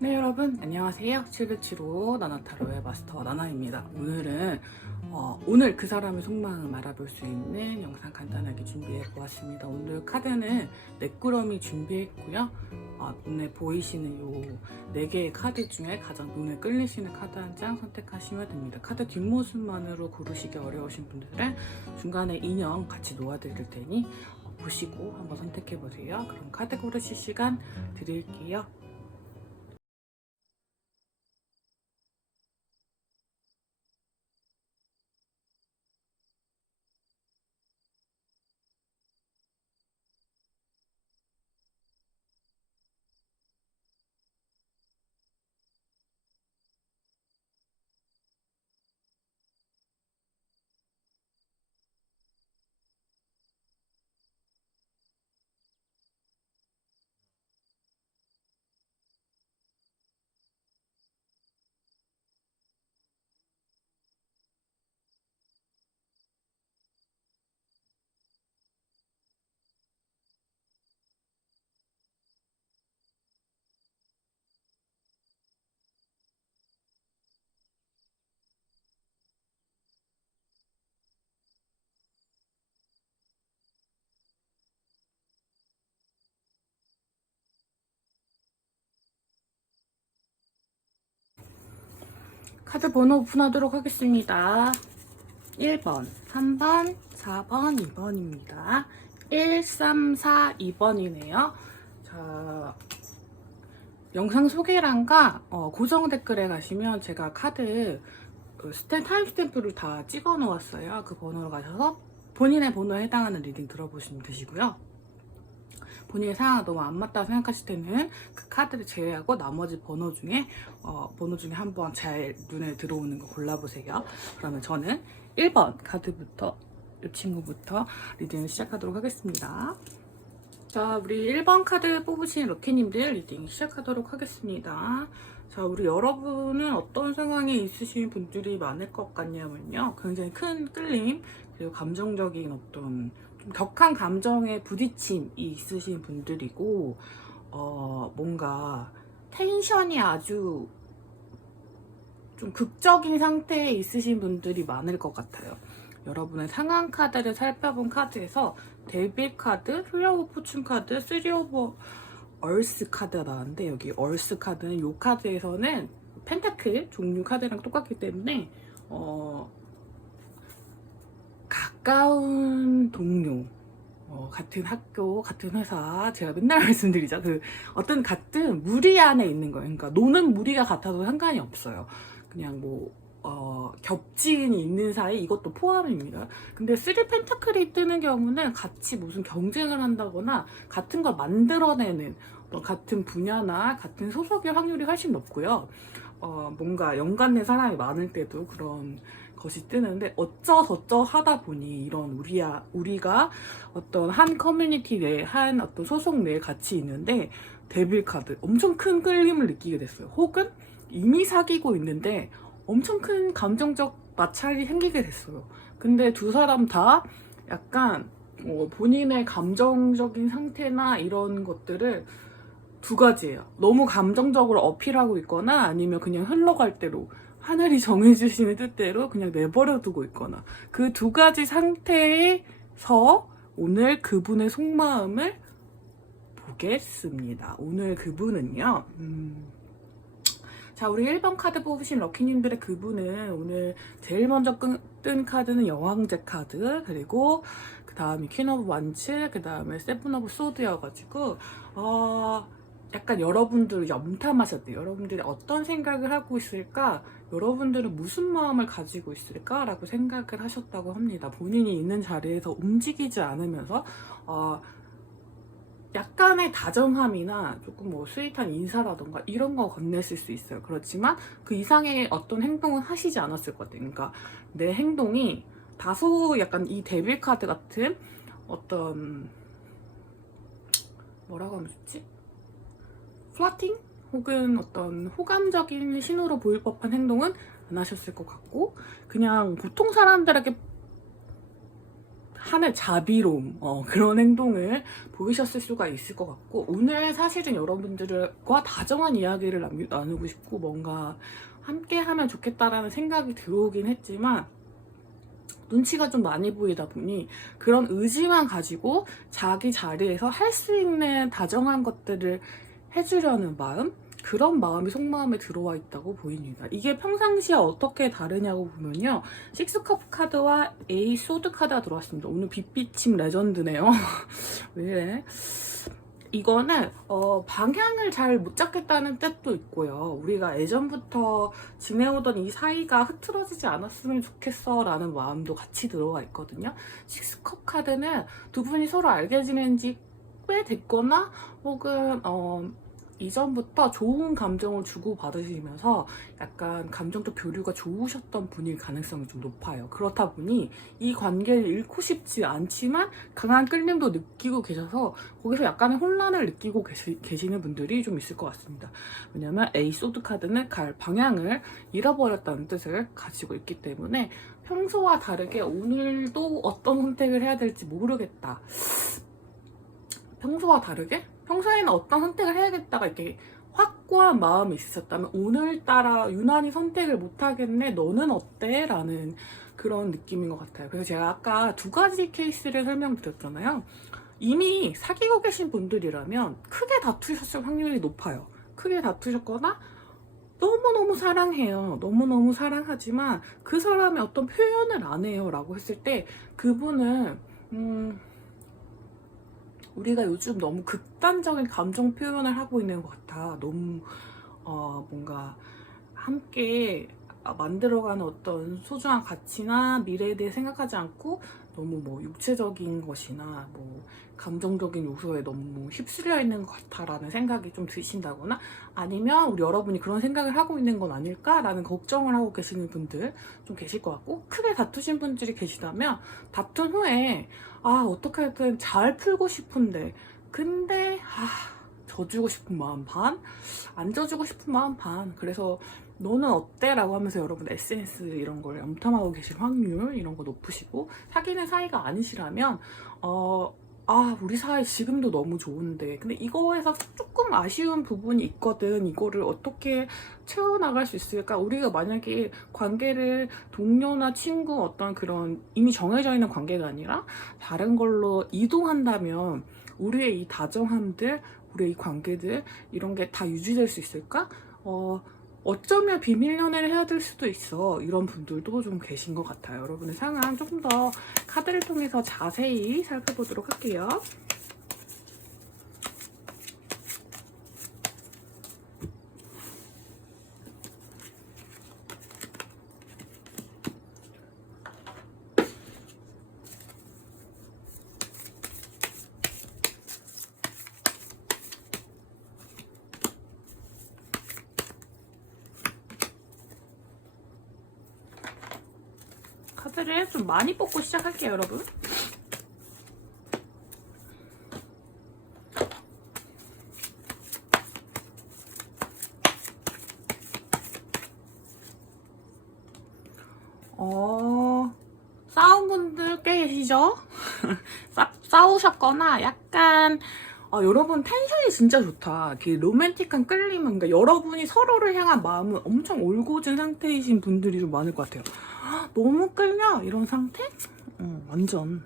네, 여러분 안녕하세요. 775 나나타로의 마스터 나나입니다. 오늘은 오늘 그 사람의 속마음을 알아볼 수 있는 영상 간단하게 준비해 보았습니다. 오늘 카드는 넷꾸러미 준비했고요. 눈에 보이시는 요 4개의 카드 중에 가장 눈에 끌리시는 카드 한 장 선택하시면 됩니다. 카드 뒷모습만으로 고르시기 어려우신 분들은 중간에 인형 같이 놓아드릴 테니 보시고 한번 선택해 보세요. 그럼 카드 고르실 시간 드릴게요. 카드 번호 오픈하도록 하겠습니다. 1번, 3번, 4번, 2번입니다. 1, 3, 4, 2번이네요. 자, 영상 소개란과 고정 댓글에 가시면 제가 카드 타임스탬프를 다 찍어 놓았어요. 그 번호로 가셔서 본인의 번호에 해당하는 리딩 들어보시면 되시고요. 본인의 상황이 너무 안 맞다고 생각하실 때는 그 카드를 제외하고 나머지 번호 중에 한번 잘 눈에 들어오는 거 골라보세요. 그러면 저는 1번 카드부터 이 친구부터 리딩을 시작하도록 하겠습니다. 자, 우리 1번 카드 뽑으신 럭키님들 리딩 시작하도록 하겠습니다. 자, 우리 여러분은 어떤 상황에 있으신 분들이 많을 것 같냐면요. 굉장히 큰 끌림, 그리고 감정적인 어떤 좀 격한 감정에 부딪힘이 있으신 분들이고, 뭔가 텐션이 아주 좀 극적인 상태에 있으신 분들이 많을 것 같아요. 여러분의 상황 카드를 살펴본 카드에서 데빌 카드, 휠 오브 포춘 카드, 쓰리 오브 얼스 카드가 나왔는데, 여기 얼스 카드는 이 카드에서는 펜타클 종류 카드랑 똑같기 때문에 가까운 동료, 같은 학교, 같은 회사, 제가 맨날 말씀드리죠. 어떤 같은 무리 안에 있는 거예요. 그러니까 노는 무리가 같아도 상관이 없어요. 그냥 겹진이 있는 사이, 이것도 포함입니다. 근데 쓰리 펜타클이 뜨는 경우는 같이 무슨 경쟁을 한다거나 같은 걸 만들어내는 같은 분야나 같은 소속의 확률이 훨씬 높고요. 뭔가 연관된 사람이 많을 때도 그런 것이 뜨는데, 어쩌저쩌 하다 보니 이런 우리가 어떤 한 커뮤니티 내에, 한 어떤 소속 내에 같이 있는데 데빌 카드 엄청 큰 끌림을 느끼게 됐어요. 혹은 이미 사귀고 있는데 엄청 큰 감정적 마찰이 생기게 됐어요. 근데 두 사람 다 약간 본인의 감정적인 상태나 이런 것들을 두 가지예요. 너무 감정적으로 어필하고 있거나, 아니면 그냥 흘러갈 대로 하늘이 정해주시는 뜻대로 그냥 내버려 두고 있거나, 그 두 가지 상태에서 오늘 그분의 속마음을 보겠습니다. 오늘 그분은요, 자, 우리 1번 카드 뽑으신 럭키님들의 그분은 오늘 제일 먼저 뜬 카드는 여왕제 카드, 그리고 그 다음이 퀸 오브 완츠, 그 다음에 세븐 오브 소드여가지고 약간 여러분들 염탐하셨대요. 여러분들이 어떤 생각을 하고 있을까? 여러분들은 무슨 마음을 가지고 있을까? 라고 생각을 하셨다고 합니다. 본인이 있는 자리에서 움직이지 않으면서 약간의 다정함이나 조금 스윗한 인사라던가 이런 거 건넸을 수 있어요. 그렇지만 그 이상의 어떤 행동은 하시지 않았을 것 같아요. 그러니까 내 행동이 다소 약간 이 데빌 카드 같은 어떤, 뭐라고 하면 좋지? 플러팅? 혹은 어떤 호감적인 신호로 보일 법한 행동은 안 하셨을 것 같고, 그냥 보통 사람들에게 하는 자비로움, 그런 행동을 보이셨을 수가 있을 것 같고, 오늘 사실은 여러분들과 다정한 이야기를 나누고 싶고 뭔가 함께 하면 좋겠다라는 생각이 들어오긴 했지만 눈치가 좀 많이 보이다 보니 그런 의지만 가지고 자기 자리에서 할 수 있는 다정한 것들을 해주려는 마음, 그런 마음이 속마음에 들어와 있다고 보입니다. 이게 평상시에 어떻게 다르냐고 보면요, 식스컵 카드와 에이스 소드 카드가 들어왔습니다. 오늘 빛비침 레전드네요. 왜 이래? 이거는 방향을 잘 못 잡겠다는 뜻도 있고요. 우리가 예전부터 지내오던 이 사이가 흐트러지지 않았으면 좋겠어 라는 마음도 같이 들어가 있거든요. 식스컵 카드는 두 분이 서로 알게 지낸 지 꽤 됐거나 혹은 이전부터 좋은 감정을 주고받으시면서 약간 감정적 교류가 좋으셨던 분일 가능성이 좀 높아요. 그렇다 보니 이 관계를 잃고 싶지 않지만 강한 끌림도 느끼고 계셔서 거기서 약간의 혼란을 느끼고 계시는 분들이 좀 있을 것 같습니다. 왜냐면 에이스 소드 카드는 갈 방향을 잃어버렸다는 뜻을 가지고 있기 때문에 평소와 다르게 오늘도 어떤 선택을 해야 될지 모르겠다. 평소와 다르게? 평소에는 어떤 선택을 해야겠다가 이렇게 확고한 마음이 있으셨다면 오늘따라 유난히 선택을 못하겠네, 너는 어때? 라는 그런 느낌인 것 같아요. 그래서 제가 아까 두 가지 케이스를 설명드렸잖아요. 이미 사귀고 계신 분들이라면 크게 다투셨을 확률이 높아요. 크게 다투셨거나 너무너무 사랑해요. 너무너무 사랑하지만 그 사람이 어떤 표현을 안 해요 라고 했을 때 그분은 우리가 요즘 너무 극단적인 감정 표현을 하고 있는 것 같아. 너무 뭔가 함께 만들어가는 어떤 소중한 가치나 미래에 대해 생각하지 않고 너무 뭐 육체적인 것이나 뭐 감정적인 요소에 너무 휩쓸려 있는 것 같다라는 생각이 좀 드신다거나, 아니면 우리 여러분이 그런 생각을 하고 있는 건 아닐까라는 걱정을 하고 계시는 분들 좀 계실 것 같고, 크게 다투신 분들이 계시다면 다툰 후에 어떻게든 잘 풀고 싶은데 근데 져주고 싶은 마음 반, 안 져주고 싶은 마음 반. 그래서 너는 어때? 라고 하면서 여러분 SNS 이런 걸 염탐하고 계실 확률 이런 거 높으시고, 사귀는 사이가 아니시라면 우리 사이 지금도 너무 좋은데 근데 이거에서 조금 아쉬운 부분이 있거든. 이거를 어떻게 채워나갈 수 있을까? 우리가 만약에 관계를 동료나 친구 어떤 그런 이미 정해져 있는 관계가 아니라 다른 걸로 이동한다면 우리의 이 다정함들, 우리의 이 관계들 이런 게 다 유지될 수 있을까? 어쩌면 비밀 연애를 해야 될 수도 있어. 이런 분들도 좀 계신 것 같아요. 여러분의 상황 조금 더 카드를 통해서 자세히 살펴보도록 할게요. 카드를 좀 많이 뽑고 시작할게요, 여러분. 싸운 분들 꽤 계시죠? 싸우셨거나 약간 여러분 텐션이 진짜 좋다. 로맨틱한 끌림은, 그러니까 여러분이 서로를 향한 마음은 엄청 올곧은 상태이신 분들이 좀 많을 것 같아요. 너무 끌려? 이런 상태? 완전.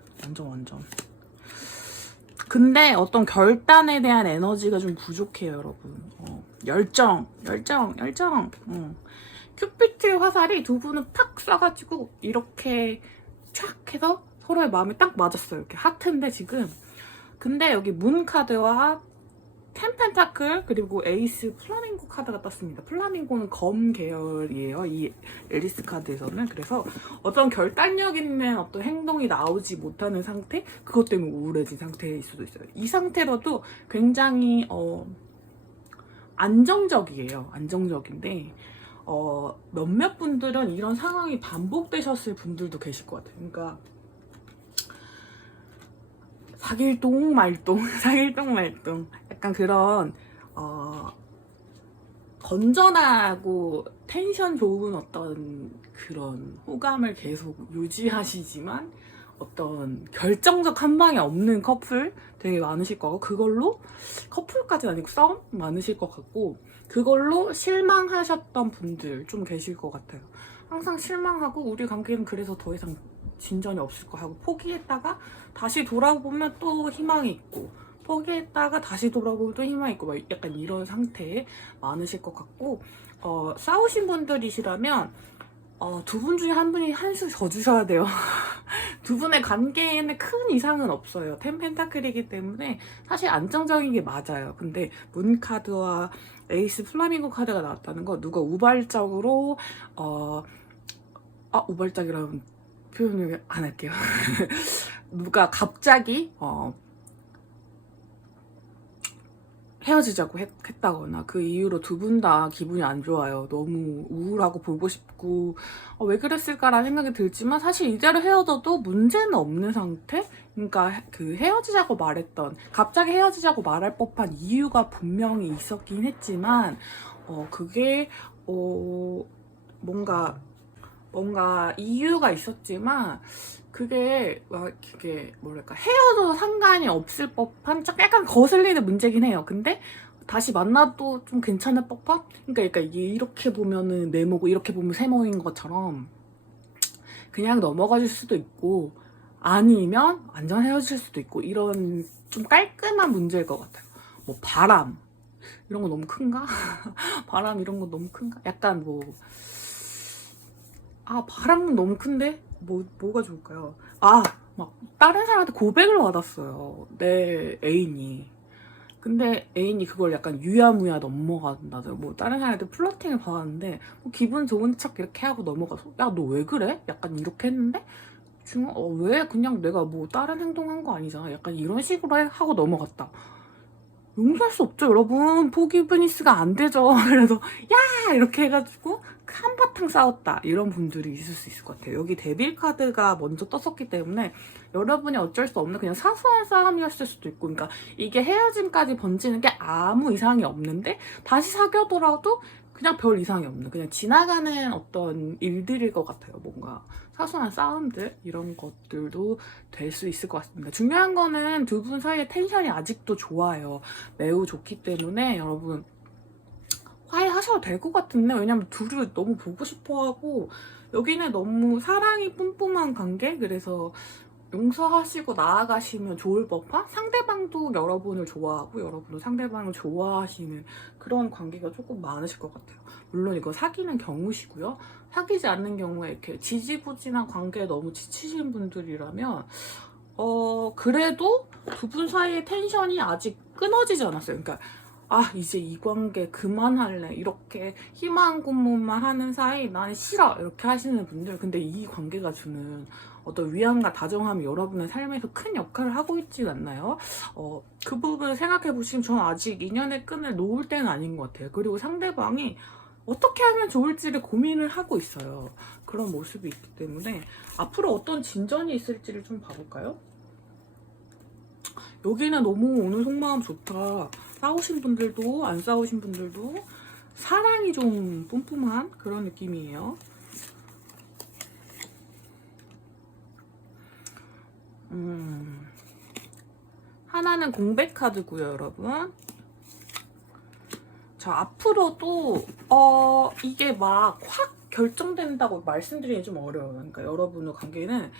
근데 어떤 결단에 대한 에너지가 좀 부족해요, 여러분. 열정. 큐피트의 화살이 두 분은 팍 쏴가지고 이렇게 촥 해서 서로의 마음이 딱 맞았어요. 이렇게 하트인데 지금. 근데 여기 문 카드와 텐 펜타클 그리고 에이스 플라밍고 카드가 떴습니다. 플라밍고는 검 계열이에요, 이 앨리스 카드에서는. 그래서 어떤 결단력 있는 어떤 행동이 나오지 못하는 상태? 그것 때문에 우울해진 상태일 수도 있어요. 이 상태로도 굉장히 안정적이에요. 안정적인데 몇몇 분들은 이런 상황이 반복되셨을 분들도 계실 것 같아요. 그러니까 사길동 말동 약간 그런 건전하고 텐션 좋은 어떤 그런 호감을 계속 유지하시지만 어떤 결정적 한 방에 없는 커플 되게 많으실 거고, 그걸로 커플까지는 아니고 싸움 많으실 것 같고, 그걸로 실망하셨던 분들 좀 계실 것 같아요. 항상 실망하고 우리 관계는 그래서 더 이상 진전이 없을 거 하고 포기했다가 다시 돌아보면 또 희망이 있고, 포기했다가 다시 돌아보면 또 희망이 있고, 막 약간 이런 상태에 많으실 것 같고, 싸우신 분들이시라면 두 분 중에 한 분이 한 수 더 주셔야 돼요. 두 분의 관계에는 큰 이상은 없어요. 텐 펜타클이기 때문에 사실 안정적인 게 맞아요. 근데 문 카드와 에이스 플라밍고 카드가 나왔다는 거, 누가 우발적으로 우발적이라는 표현을 안 할게요. 누가 갑자기 헤어지자고 했다거나 그 이후로 두 분 다 기분이 안 좋아요. 너무 우울하고 보고 싶고 왜 그랬을까라는 생각이 들지만, 사실 이대로 헤어져도 문제는 없는 상태? 그러니까 그 헤어지자고 말했던, 갑자기 헤어지자고 말할 법한 이유가 분명히 있었긴 했지만 그게 뭔가 이유가 있었지만, 그게 뭐랄까, 헤어져도 상관이 없을 법한 약간 거슬리는 문제긴 해요. 근데 다시 만나도 좀 괜찮을 법한? 그러니까 이게 이렇게 보면은 네모고 이렇게 보면 세모인 것처럼 그냥 넘어가실 수도 있고, 아니면 완전 헤어질 수도 있고, 이런 좀 깔끔한 문제일 것 같아요. 뭐 바람 이런 거 너무 큰가? 바람 이런 거 너무 큰가? 약간 바람은 너무 큰데? 뭐가 좋을까요? 막 다른 사람한테 고백을 받았어요. 내 애인이. 근데 애인이 그걸 약간 유야무야 넘어간다죠. 뭐 다른 사람한테 플러팅을 받았는데 기분 좋은 척 이렇게 하고 넘어가서, 야, 너 왜 그래? 약간 이렇게 했는데 왜? 그냥 내가 뭐 다른 행동한 거 아니잖아. 약간 이런 식으로 하고 넘어갔다. 용서할 수 없죠, 여러분. 포기브니스가 안 되죠. 그래서 야! 이렇게 해가지고 한바탕 싸웠다, 이런 분들이 있을 수 있을 것 같아요. 여기 데빌 카드가 먼저 떴었기 때문에 여러분이 어쩔 수 없는 그냥 사소한 싸움이었을 수도 있고, 그러니까 이게 헤어짐까지 번지는 게 아무 이상이 없는데 다시 사귀어더라도 그냥 별 이상이 없는, 그냥 지나가는 어떤 일들일 것 같아요. 뭔가 사소한 싸움들, 이런 것들도 될 수 있을 것 같습니다. 중요한 거는 두 분 사이의 텐션이 아직도 좋아요. 매우 좋기 때문에 여러분 화해하셔도 될 것 같은데, 왜냐면 둘을 너무 보고 싶어하고 여기는 너무 사랑이 뿜뿜한 관계, 그래서 용서하시고 나아가시면 좋을 법한, 상대방도 여러분을 좋아하고 여러분도 상대방을 좋아하시는 그런 관계가 조금 많으실 것 같아요. 물론 이거 사귀는 경우시고요. 사귀지 않는 경우에 이렇게 지지부진한 관계에 너무 지치신 분들이라면 그래도 두 분 사이의 텐션이 아직 끊어지지 않았어요. 그러니까 이제 이 관계 그만할래, 이렇게 희망 고문만 하는 사이 나는 싫어, 이렇게 하시는 분들, 근데 이 관계가 주는 어떤 위안과 다정함이 여러분의 삶에서 큰 역할을 하고 있지 않나요? 그 부분을 생각해 보시면 저는 아직 인연의 끈을 놓을 때는 아닌 것 같아요. 그리고 상대방이 어떻게 하면 좋을지를 고민을 하고 있어요. 그런 모습이 있기 때문에 앞으로 어떤 진전이 있을지를 좀 봐볼까요? 여기는 너무 오늘 속마음 좋다. 싸우신 분들도 안 싸우신 분들도 사랑이 좀 뿜뿜한 그런 느낌이에요. 하나는 공백 카드고요, 여러분. 자, 앞으로도 이게 막 확 결정된다고 말씀드리기 좀 어려워요. 그러니까 여러분의 관계는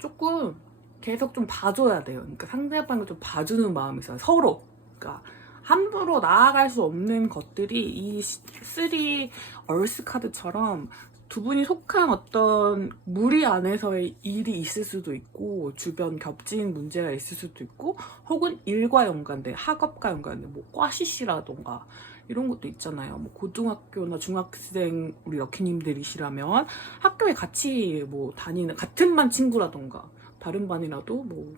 조금 계속 좀 봐줘야 돼요. 그러니까 상대방을 좀 봐주는 마음이 있어요, 서로. 그러니까 함부로 나아갈 수 없는 것들이 이 3 얼스 카드처럼 두 분이 속한 어떤 무리 안에서의 일이 있을 수도 있고, 주변 겹친 문제가 있을 수도 있고, 혹은 일과 연관된, 학업과 연관된 뭐 과시시라던가 이런 것도 있잖아요. 뭐 고등학교나 중학생 우리 럭키님들이시라면 학교에 같이 뭐 다니는 같은 반 친구라던가 다른 반이라도 뭐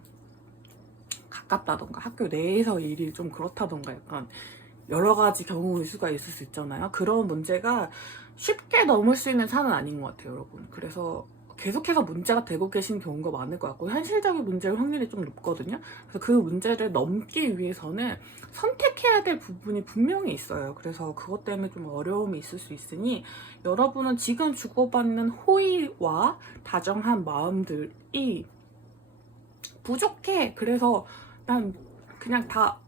가깝다던가 학교 내에서 일이 좀 그렇다던가, 약간 여러 가지 경우일 수가 있을 수 있잖아요. 그런 문제가 쉽게 넘을 수 있는 산은 아닌 것 같아요, 여러분. 그래서 계속해서 문제가 되고 계신 경우가 많을 것 같고 현실적인 문제일 확률이 좀 높거든요. 그래서 그 문제를 넘기 위해서는 선택해야 될 부분이 분명히 있어요. 그래서 그것 때문에 좀 어려움이 있을 수 있으니 여러분은 지금 주고받는 호의와 다정한 마음들이 부족해. 그래서 난 그냥 다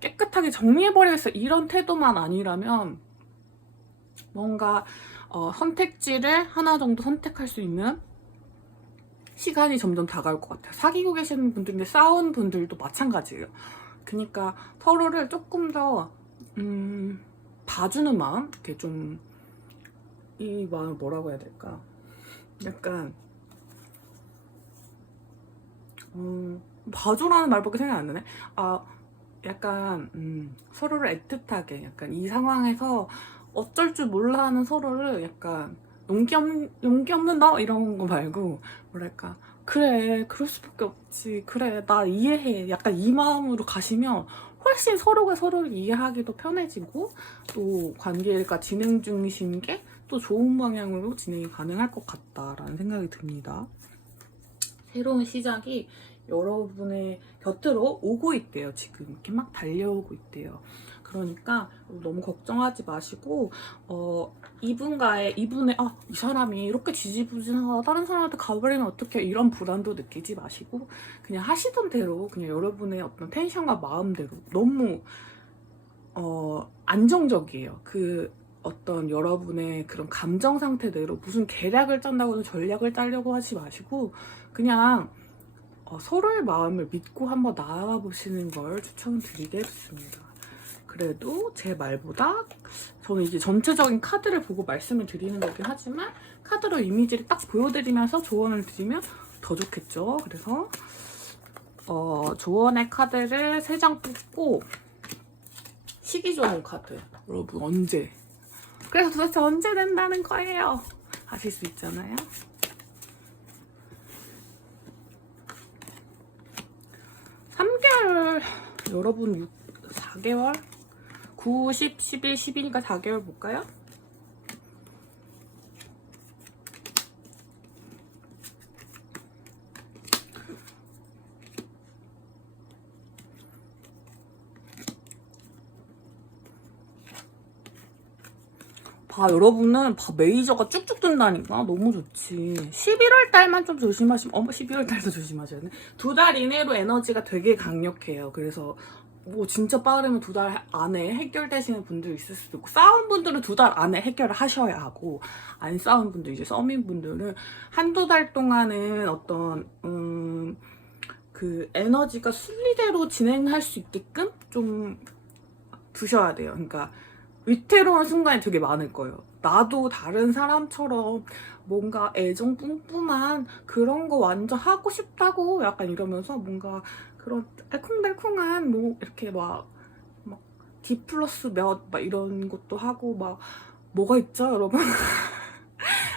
깨끗하게 정리해버리겠어. 이런 태도만 아니라면 뭔가 선택지를 하나 정도 선택할 수 있는 시간이 점점 다가올 것 같아요. 사귀고 계시는 분들인데 싸운 분들도 마찬가지예요. 그러니까 서로를 조금 더 봐주는 마음? 이렇게 좀 이 마음을 뭐라고 해야 될까? 약간 봐줘라는 말밖에 생각이 안 나네. 약간 서로를 애틋하게 약간 이 상황에서 어쩔 줄 몰라 하는 서로를 약간 용기 없는 너 이런 거 말고 뭐랄까 그래 그럴 수밖에 없지 그래 나 이해해 약간 이 마음으로 가시면 훨씬 서로가 서로를 이해하기도 편해지고 또 관계가 진행 중이신 게 또 좋은 방향으로 진행이 가능할 것 같다라는 생각이 듭니다. 새로운 시작이 여러분의 곁으로 오고 있대요. 지금 이렇게 막 달려오고 있대요. 그러니까 너무 걱정하지 마시고 이분의 이 사람이 이렇게 지지부진하다 다른 사람한테 가버리면 어떡해 이런 불안도 느끼지 마시고 그냥 하시던 대로 그냥 여러분의 어떤 텐션과 마음대로 너무 안정적이에요. 그 어떤 여러분의 그런 감정 상태대로 무슨 계략을 짠다고는 전략을 짜려고 하지 마시고 그냥 서로의 마음을 믿고 한번 나아가 보시는 걸 추천드리겠습니다. 그래도 제 말보다 저는 이제 전체적인 카드를 보고 말씀을 드리는 거긴 하지만 카드로 이미지를 딱 보여드리면서 조언을 드리면 더 좋겠죠. 그래서 조언의 카드를 3장 뽑고 시기 좋은 카드 여러분 언제 그래서 도대체 언제 된다는 거예요 하실 수 있잖아요. 3개월 여러분 4개월 9, 10, 11, 12니까 4개월 볼까요? 여러분은 메이저가 쭉쭉 뜬다니까 너무 좋지. 11월 달만 좀 조심하시면 11월 달도 조심하셔야 돼. 2달 이내로 에너지가 되게 강력해요. 그래서 뭐 진짜 빠르면 2달 안에 해결되시는 분들 있을 수도 있고 싸운 분들은 2달 안에 해결을 하셔야 하고 안 싸운 분들 이제 썸인 분들은 한두 달 동안은 어떤 그 에너지가 순리대로 진행할 수 있게끔 좀 두셔야 돼요. 그러니까 위태로운 순간이 되게 많을 거예요. 나도 다른 사람처럼 뭔가 애정 뿜뿜한 그런 거 완전 하고 싶다고 약간 이러면서 뭔가 그런 알콩달콩한 뭐 이렇게 막 D 플러스 몇 막 이런 것도 하고 막 뭐가 있죠 여러분?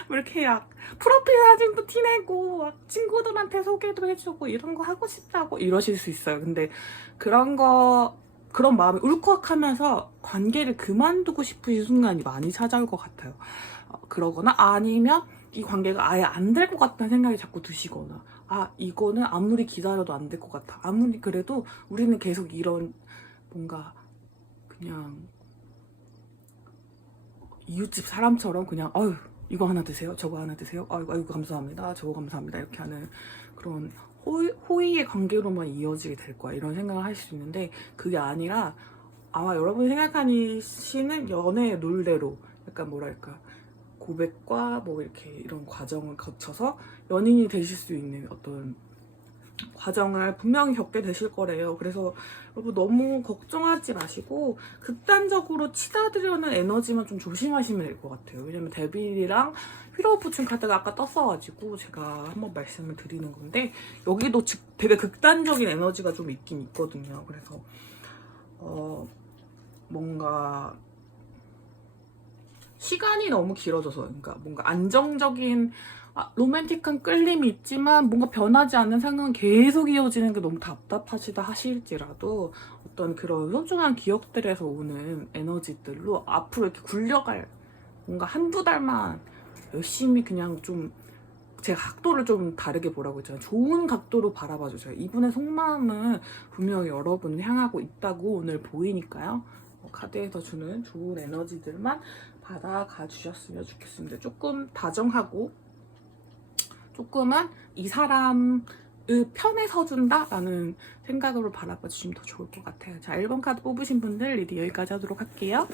뭐 이렇게 약 프로필 사진도 티내고 막 친구들한테 소개도 해주고 이런 거 하고 싶다고 이러실 수 있어요. 근데 그런 마음이 울컥하면서 관계를 그만두고 싶으신 순간이 많이 찾아올 것 같아요. 그러거나 아니면 이 관계가 아예 안 될 것 같다는 생각이 자꾸 드시거나 이거는 아무리 기다려도 안 될 것 같아. 아무리 그래도 우리는 계속 이런 뭔가 그냥 이웃집 사람처럼 그냥 이거 하나 드세요. 저거 하나 드세요. 아이고 감사합니다. 저거 감사합니다. 이렇게 하는 그런 호의의 관계로만 이어지게 될 거야 이런 생각을 하실 수 있는데 그게 아니라 아마 여러분이 생각하시는 연애의 룰대로 약간 뭐랄까 고백과 뭐 이렇게 이런 과정을 거쳐서 연인이 되실 수 있는 어떤 과정을 분명히 겪게 되실 거래요. 그래서 여러분 너무 걱정하지 마시고 극단적으로 치닫으려는 에너지만 좀 조심하시면 될 것 같아요. 왜냐면 데빌이랑 휘로 오브 춘 카드가 아까 떴어가지고 제가 한번 말씀을 드리는 건데 여기도 되게 극단적인 에너지가 좀 있긴 있거든요. 그래서 뭔가 시간이 너무 길어져서 그러니까 뭔가 안정적인 로맨틱한 끌림이 있지만 뭔가 변하지 않는 상황은 계속 이어지는 게 너무 답답하시다 하실지라도 어떤 그런 소중한 기억들에서 오는 에너지들로 앞으로 이렇게 굴려갈 뭔가 한두 달만 열심히 그냥 좀 제가 각도를 좀 다르게 보라고 했잖아요. 좋은 각도로 바라봐 주세요. 이분의 속마음은 분명히 여러분을 향하고 있다고 오늘 보이니까요. 카드에서 주는 좋은 에너지들만 받아가 주셨으면 좋겠습니다. 조금 다정하고 조금은 이 사람의 편에 서준다라는 생각으로 바라봐 주시면 더 좋을 것 같아요. 자, 1번 카드 뽑으신 분들 리딩 여기까지 하도록 할게요.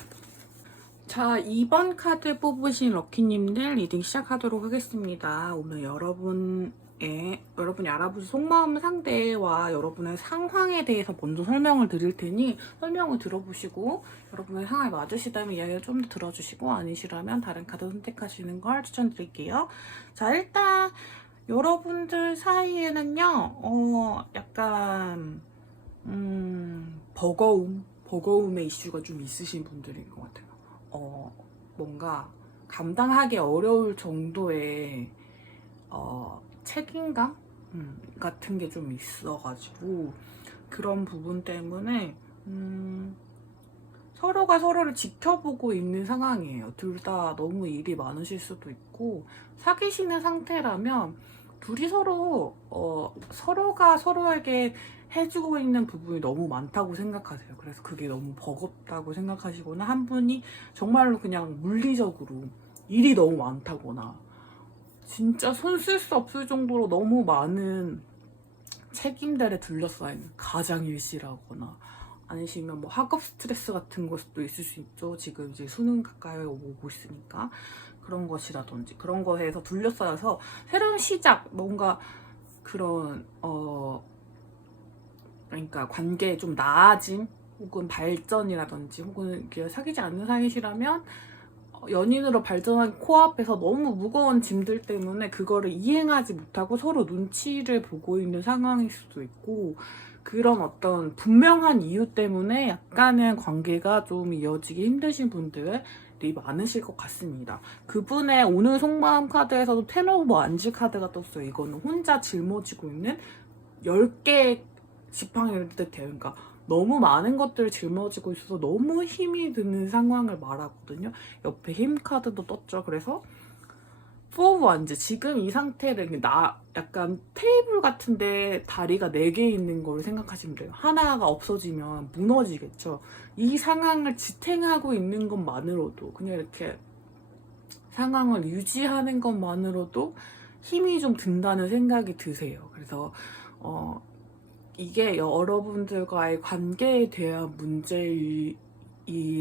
자, 2번 카드 뽑으신 럭키님들 리딩 시작하도록 하겠습니다. 오늘 여러분이 알아보신 속마음 상대와 여러분의 상황에 대해서 먼저 설명을 드릴 테니 설명을 들어보시고 여러분의 상황에 맞으시다면 이야기를 좀 더 들어주시고 아니시라면 다른 카드 선택하시는 걸 추천드릴게요. 자, 일단 여러분들 사이에는요, 약간 버거움의 이슈가 좀 있으신 분들인 것 같아요. 뭔가 감당하기 어려울 정도의 책임감 같은 게 좀 있어가지고 그런 부분 때문에 서로가 서로를 지켜보고 있는 상황이에요. 둘 다 너무 일이 많으실 수도 있고 사귀시는 상태라면 둘이 서로가 서로에게 해주고 있는 부분이 너무 많다고 생각하세요. 그래서 그게 너무 버겁다고 생각하시거나 한 분이 정말로 그냥 물리적으로 일이 너무 많다거나 진짜 손 쓸 수 없을 정도로 너무 많은 책임들에 둘러싸인 가장 일시라거나 아니시면 뭐 학업 스트레스 같은 것도 있을 수 있죠. 지금 이제 수능 가까이 오고 있으니까 그런 것이라든지 그런 거에서 둘러싸여서 새로운 시작 뭔가 그런 그러니까 관계에 좀 나아짐 혹은 발전이라든지 혹은 사귀지 않는 사이시라면 연인으로 발전하기 코앞에서 너무 무거운 짐들 때문에 그거를 이행하지 못하고 서로 눈치를 보고 있는 상황일 수도 있고 그런 어떤 분명한 이유 때문에 약간의 관계가 좀 이어지기 힘드신 분들이 많으실 것 같습니다. 그분의 오늘 속마음 카드에서도 텐 오브 완지 카드가 떴어요. 이거는 혼자 짊어지고 있는 10개의 지팡이를 뜻해요. 그러니까 너무 많은 것들을 짊어지고 있어서 너무 힘이 드는 상황을 말하거든요. 옆에 힘 카드도 떴죠. 그래서 4 오브 완즈 지금 이 상태를 약간 테이블 같은데 다리가 4개 있는 걸 생각하시면 돼요. 하나가 없어지면 무너지겠죠. 이 상황을 지탱하고 있는 것만으로도 그냥 이렇게 상황을 유지하는 것만으로도 힘이 좀 든다는 생각이 드세요. 그래서 이게 여러분들과의 관계에 대한 문제일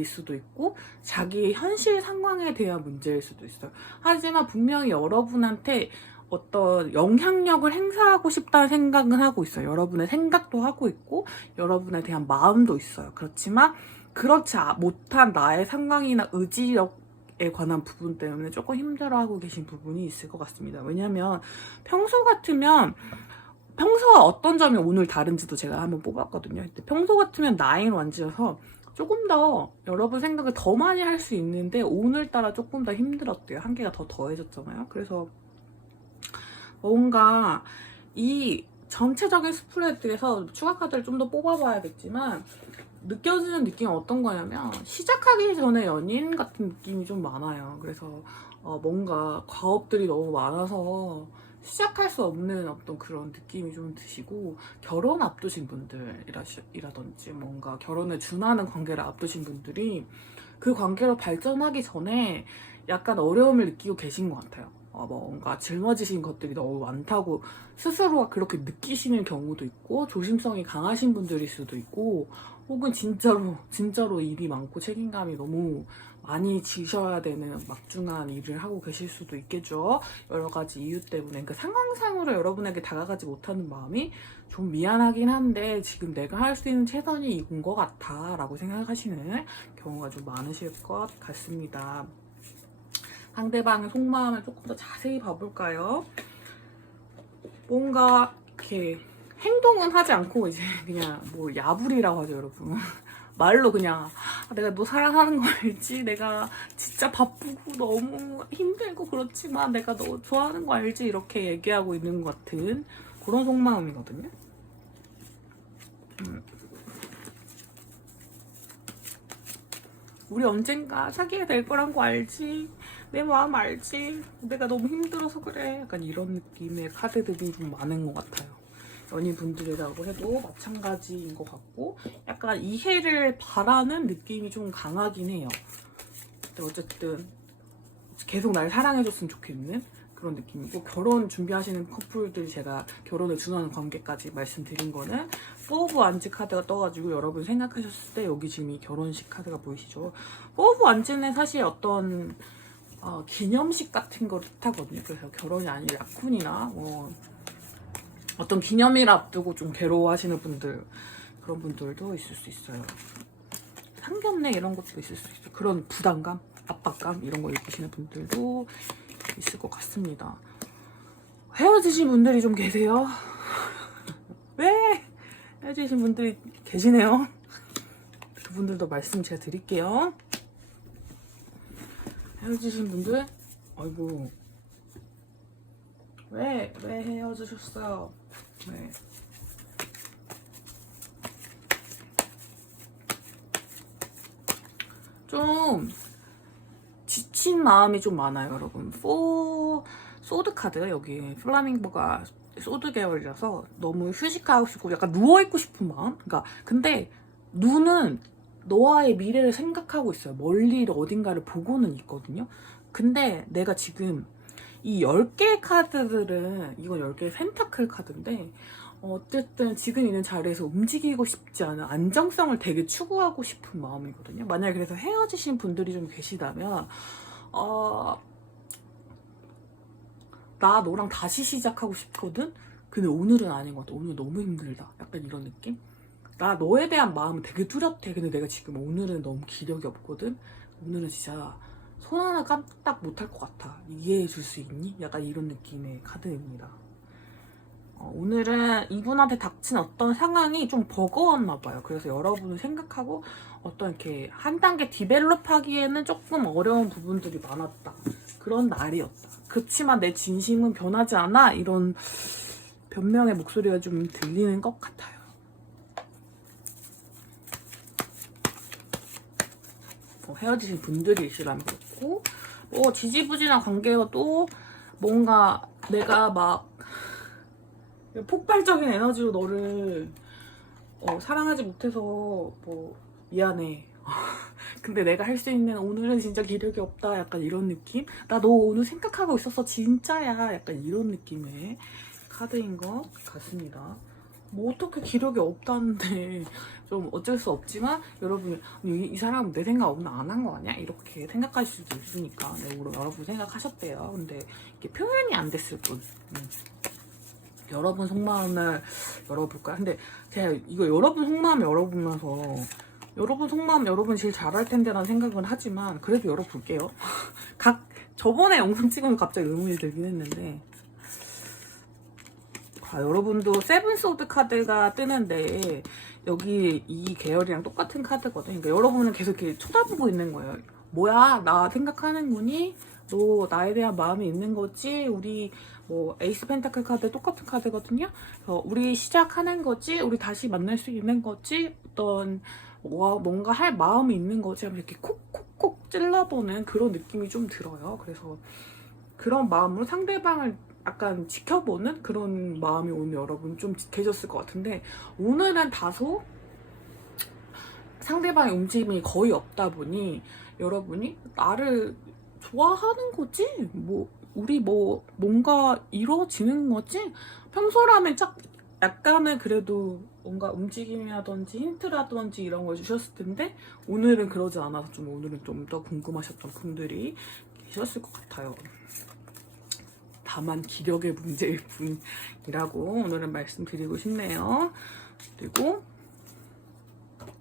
수도 있고 자기의 현실 상황에 대한 문제일 수도 있어요. 하지만 분명히 여러분한테 어떤 영향력을 행사하고 싶다는 생각은 하고 있어요. 여러분의 생각도 하고 있고 여러분에 대한 마음도 있어요. 그렇지만 그렇지 못한 나의 상황이나 의지력에 관한 부분 때문에 조금 힘들어하고 계신 부분이 있을 것 같습니다. 왜냐면 평소 같으면 평소와 어떤 점이 오늘 다른지도 제가 한번 뽑았거든요. 평소 같으면 9 완지여서 조금 더 여러분 생각을 더 많이 할 수 있는데 오늘따라 조금 더 힘들었대요. 한 개가 더 더해졌잖아요. 그래서 뭔가 이 전체적인 스프레드에서 추가 카드를 좀 더 뽑아봐야겠지만 느껴지는 느낌은 어떤 거냐면 시작하기 전에 연인 같은 느낌이 좀 많아요. 그래서 뭔가 과업들이 너무 많아서 시작할 수 없는 어떤 그런 느낌이 좀 드시고 결혼 앞두신 분들이라든지 뭔가 결혼에 준하는 관계를 앞두신 분들이 그 관계로 발전하기 전에 약간 어려움을 느끼고 계신 것 같아요. 뭔가 짊어지신 것들이 너무 많다고 스스로가 그렇게 느끼시는 경우도 있고 조심성이 강하신 분들일 수도 있고 혹은 진짜로 일이 많고 책임감이 너무 많이 지셔야 되는 막중한 일을 하고 계실 수도 있겠죠. 여러 가지 이유 때문에. 그러니까 상황상으로 여러분에게 다가가지 못하는 마음이 좀 미안하긴 한데 지금 내가 할 수 있는 최선이 이건 것 같아 라고 생각하시는 경우가 좀 많으실 것 같습니다. 상대방의 속마음을 조금 더 자세히 봐볼까요? 뭔가 이렇게 행동은 하지 않고 이제 그냥 뭐 야불이라고 하죠, 여러분. 말로 그냥 내가 너 사랑하는 거 알지? 내가 진짜 바쁘고 너무 힘들고 그렇지만 내가 너 좋아하는 거 알지? 이렇게 얘기하고 있는 것 같은 그런 속마음이거든요. 우리 언젠가 사귀게 될 거란 거 알지? 내 마음 알지? 내가 너무 힘들어서 그래. 약간 이런 느낌의 카드들이 좀 많은 것 같아요. 연인분들이라고 해도 마찬가지인 것 같고 약간 이해를 바라는 느낌이 좀 강하긴 해요. 근데 어쨌든 계속 날 사랑해줬으면 좋겠는 그런 느낌이고, 결혼 준비하시는 커플들이 제가 결혼을 준하는 관계까지 말씀드린 거는 포브 안지 카드가 떠가지고 여러분 생각하셨을 때 여기 지금 이 결혼식 카드가 보이시죠? 포브 안지는 사실 어떤 기념식 같은 거 뜻하거든요. 그래서 결혼이 아니라 약혼이나 뭐 어떤 기념일 앞두고 좀 괴로워하시는 분들, 그런 분들도 있을 수 있어요. 상견례 이런 것도 있을 수 있어요. 그런 부담감, 압박감 이런 거 느끼시는 분들도 있을 것 같습니다. 헤어지신 분들이 좀 계세요. 왜? 헤어지신 분들이 계시네요. 그분들도 말씀 제가 드릴게요. 헤어지신 분들, 아이고, 왜 헤어지셨어요? 네. 좀 지친 마음이 좀 많아요, 여러분. 소드 카드, 여기 플라밍고가 소드 계열이라서 너무 휴식하고 싶고 약간 누워있고 싶은 마음? 그러니까 근데 눈은 너와의 미래를 생각하고 있어요. 멀리 어딘가를 보고는 있거든요. 근데 내가 지금 이 10개의 카드들은, 이건 10개의 펜타클 카드인데 어쨌든 지금 있는 자리에서 움직이고 싶지 않은 안정성을 되게 추구하고 싶은 마음이거든요. 만약에 그래서 헤어지신 분들이 좀 계시다면 나 너랑 다시 시작하고 싶거든? 근데 오늘은 아닌 것 같아. 오늘 너무 힘들다. 약간 이런 느낌? 나 너에 대한 마음은 되게 뚜렷해. 근데 내가 지금 오늘은 너무 기력이 없거든? 오늘은 진짜 손 하나 깜딱 못할 것 같아. 이해해 줄 수 있니? 약간 이런 느낌의 카드입니다. 오늘은 이분한테 닥친 어떤 상황이 좀 버거웠나 봐요. 그래서 여러분을 생각하고 어떤 이렇게 한 단계 디벨롭 하기에는 조금 어려운 부분들이 많았다. 그런 날이었다. 그렇지만 내 진심은 변하지 않아. 이런 변명의 목소리가 좀 들리는 것 같아요. 헤어지신 분들이시라면 그렇고, 지지부진한 관계여도 뭔가 내가 막 폭발적인 에너지로 너를 사랑하지 못해서 미안해. 근데 내가 할 수 있는 오늘은 진짜 기력이 없다. 약간 이런 느낌? 나 너 오늘 생각하고 있었어. 진짜야. 약간 이런 느낌의 카드인 것 같습니다. 뭐 어떻게 기력이 없다는데 좀 어쩔 수 없지만 여러분 이 사람은 내 생각 오늘 안 한 거 아니야? 이렇게 생각하실 수도 있으니까 여러분 생각하셨대요. 근데 이게 표현이 안 됐을 뿐. 여러분 속마음을 열어볼까요? 근데 제가 이거 여러분 속마음 열어보면서 여러분 속마음 여러분이 제일 잘할 텐데라는 생각은 하지만 그래도 열어볼게요. 저번에 영상 찍으면 갑자기 의문이 들긴 했는데, 여러분도 세븐 소드 카드가 뜨는데 여기 이 계열이랑 똑같은 카드거든요. 그러니까 여러분은 계속 이렇게 쳐다보고 있는 거예요. 뭐야, 나 생각하는구니? 너 나에 대한 마음이 있는 거지? 우리 에이스 펜타클 카드 똑같은 카드거든요. 그래서 우리 시작하는 거지? 우리 다시 만날 수 있는 거지? 어떤 뭔가 할 마음이 있는 거지? 하면 이렇게 콕콕콕 찔러보는 그런 느낌이 좀 들어요. 그래서 그런 마음으로 상대방을 약간 지켜보는 그런 마음이 오늘 여러분 좀 계셨을 것 같은데, 오늘은 다소 상대방의 움직임이 거의 없다 보니 여러분이 나를 좋아하는 거지? 우리 뭔가 이루어지는 거지? 평소라면 약간은 그래도 뭔가 움직임이라든지 힌트라든지 이런 걸 주셨을 텐데, 오늘은 그러지 않아서 오늘은 좀 더 궁금하셨던 분들이 계셨을 것 같아요. 다만 기력의 문제일 뿐이라고 오늘은 말씀드리고 싶네요. 그리고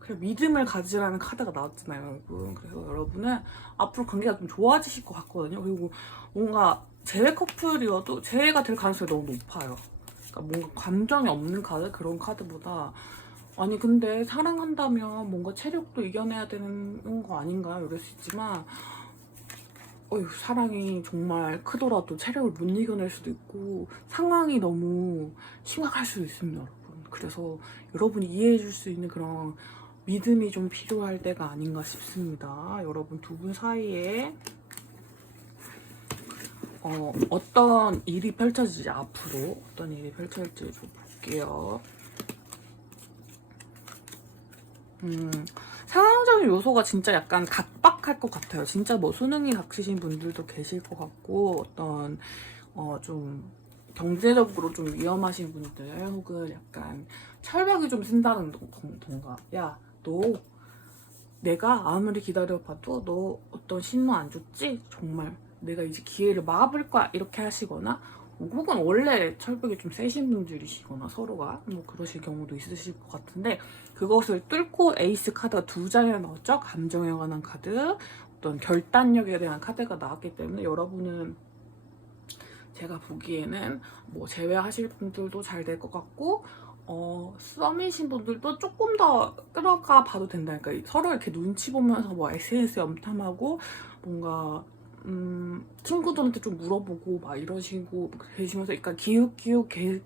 믿음을 가지라는 카드가 나왔잖아요, 여러분. 그래서 여러분은 앞으로 관계가 좀 좋아지실 것 같거든요. 그리고 뭔가 재회 커플이어도 재회가 될 가능성이 너무 높아요. 그러니까 뭔가 감정이 없는 카드, 그런 카드보다 아니 근데 사랑한다면 뭔가 체력도 이겨내야 되는 거 아닌가요? 이럴 수 있지만 사랑이 정말 크더라도 체력을 못 이겨낼 수도 있고 상황이 너무 심각할 수도 있습니다, 여러분. 그래서 여러분이 이해해 줄 수 있는 그런 믿음이 좀 필요할 때가 아닌가 싶습니다. 여러분 두 분 사이에 어떤 일이 펼쳐질지, 앞으로 어떤 일이 펼쳐질지 좀 볼게요. 상황적인 요소가 진짜 약간 각박할 것 같아요. 진짜 뭐 수능이 닥치신 분들도 계실 것 같고, 어떤 좀 경제적으로 좀 위험하신 분들, 혹은 약간 철벽이 좀 쓴다는 동가. 야, 너 내가 아무리 기다려봐도 너 어떤 신호 안 줬지? 정말 내가 이제 기회를 막아볼 거야, 이렇게 하시거나, 혹은 원래 철벽이 좀 세신 분들이시거나 서로가 뭐 그러실 경우도 있으실 것 같은데, 그것을 뚫고 에이스 카드가 2장이나 나왔죠. 감정에 관한 카드, 어떤 결단력에 대한 카드가 나왔기 때문에 여러분은, 제가 보기에는 뭐 제외하실 분들도 잘 될 것 같고, 썸이신 분들도 조금 더 끌어가 봐도 된다. 그러니까 서로 이렇게 눈치 보면서 뭐 SNS 염탐하고, 뭔가 친구들한테 좀 물어보고 막 이러시고 계시면서, 그러니까 기웃기웃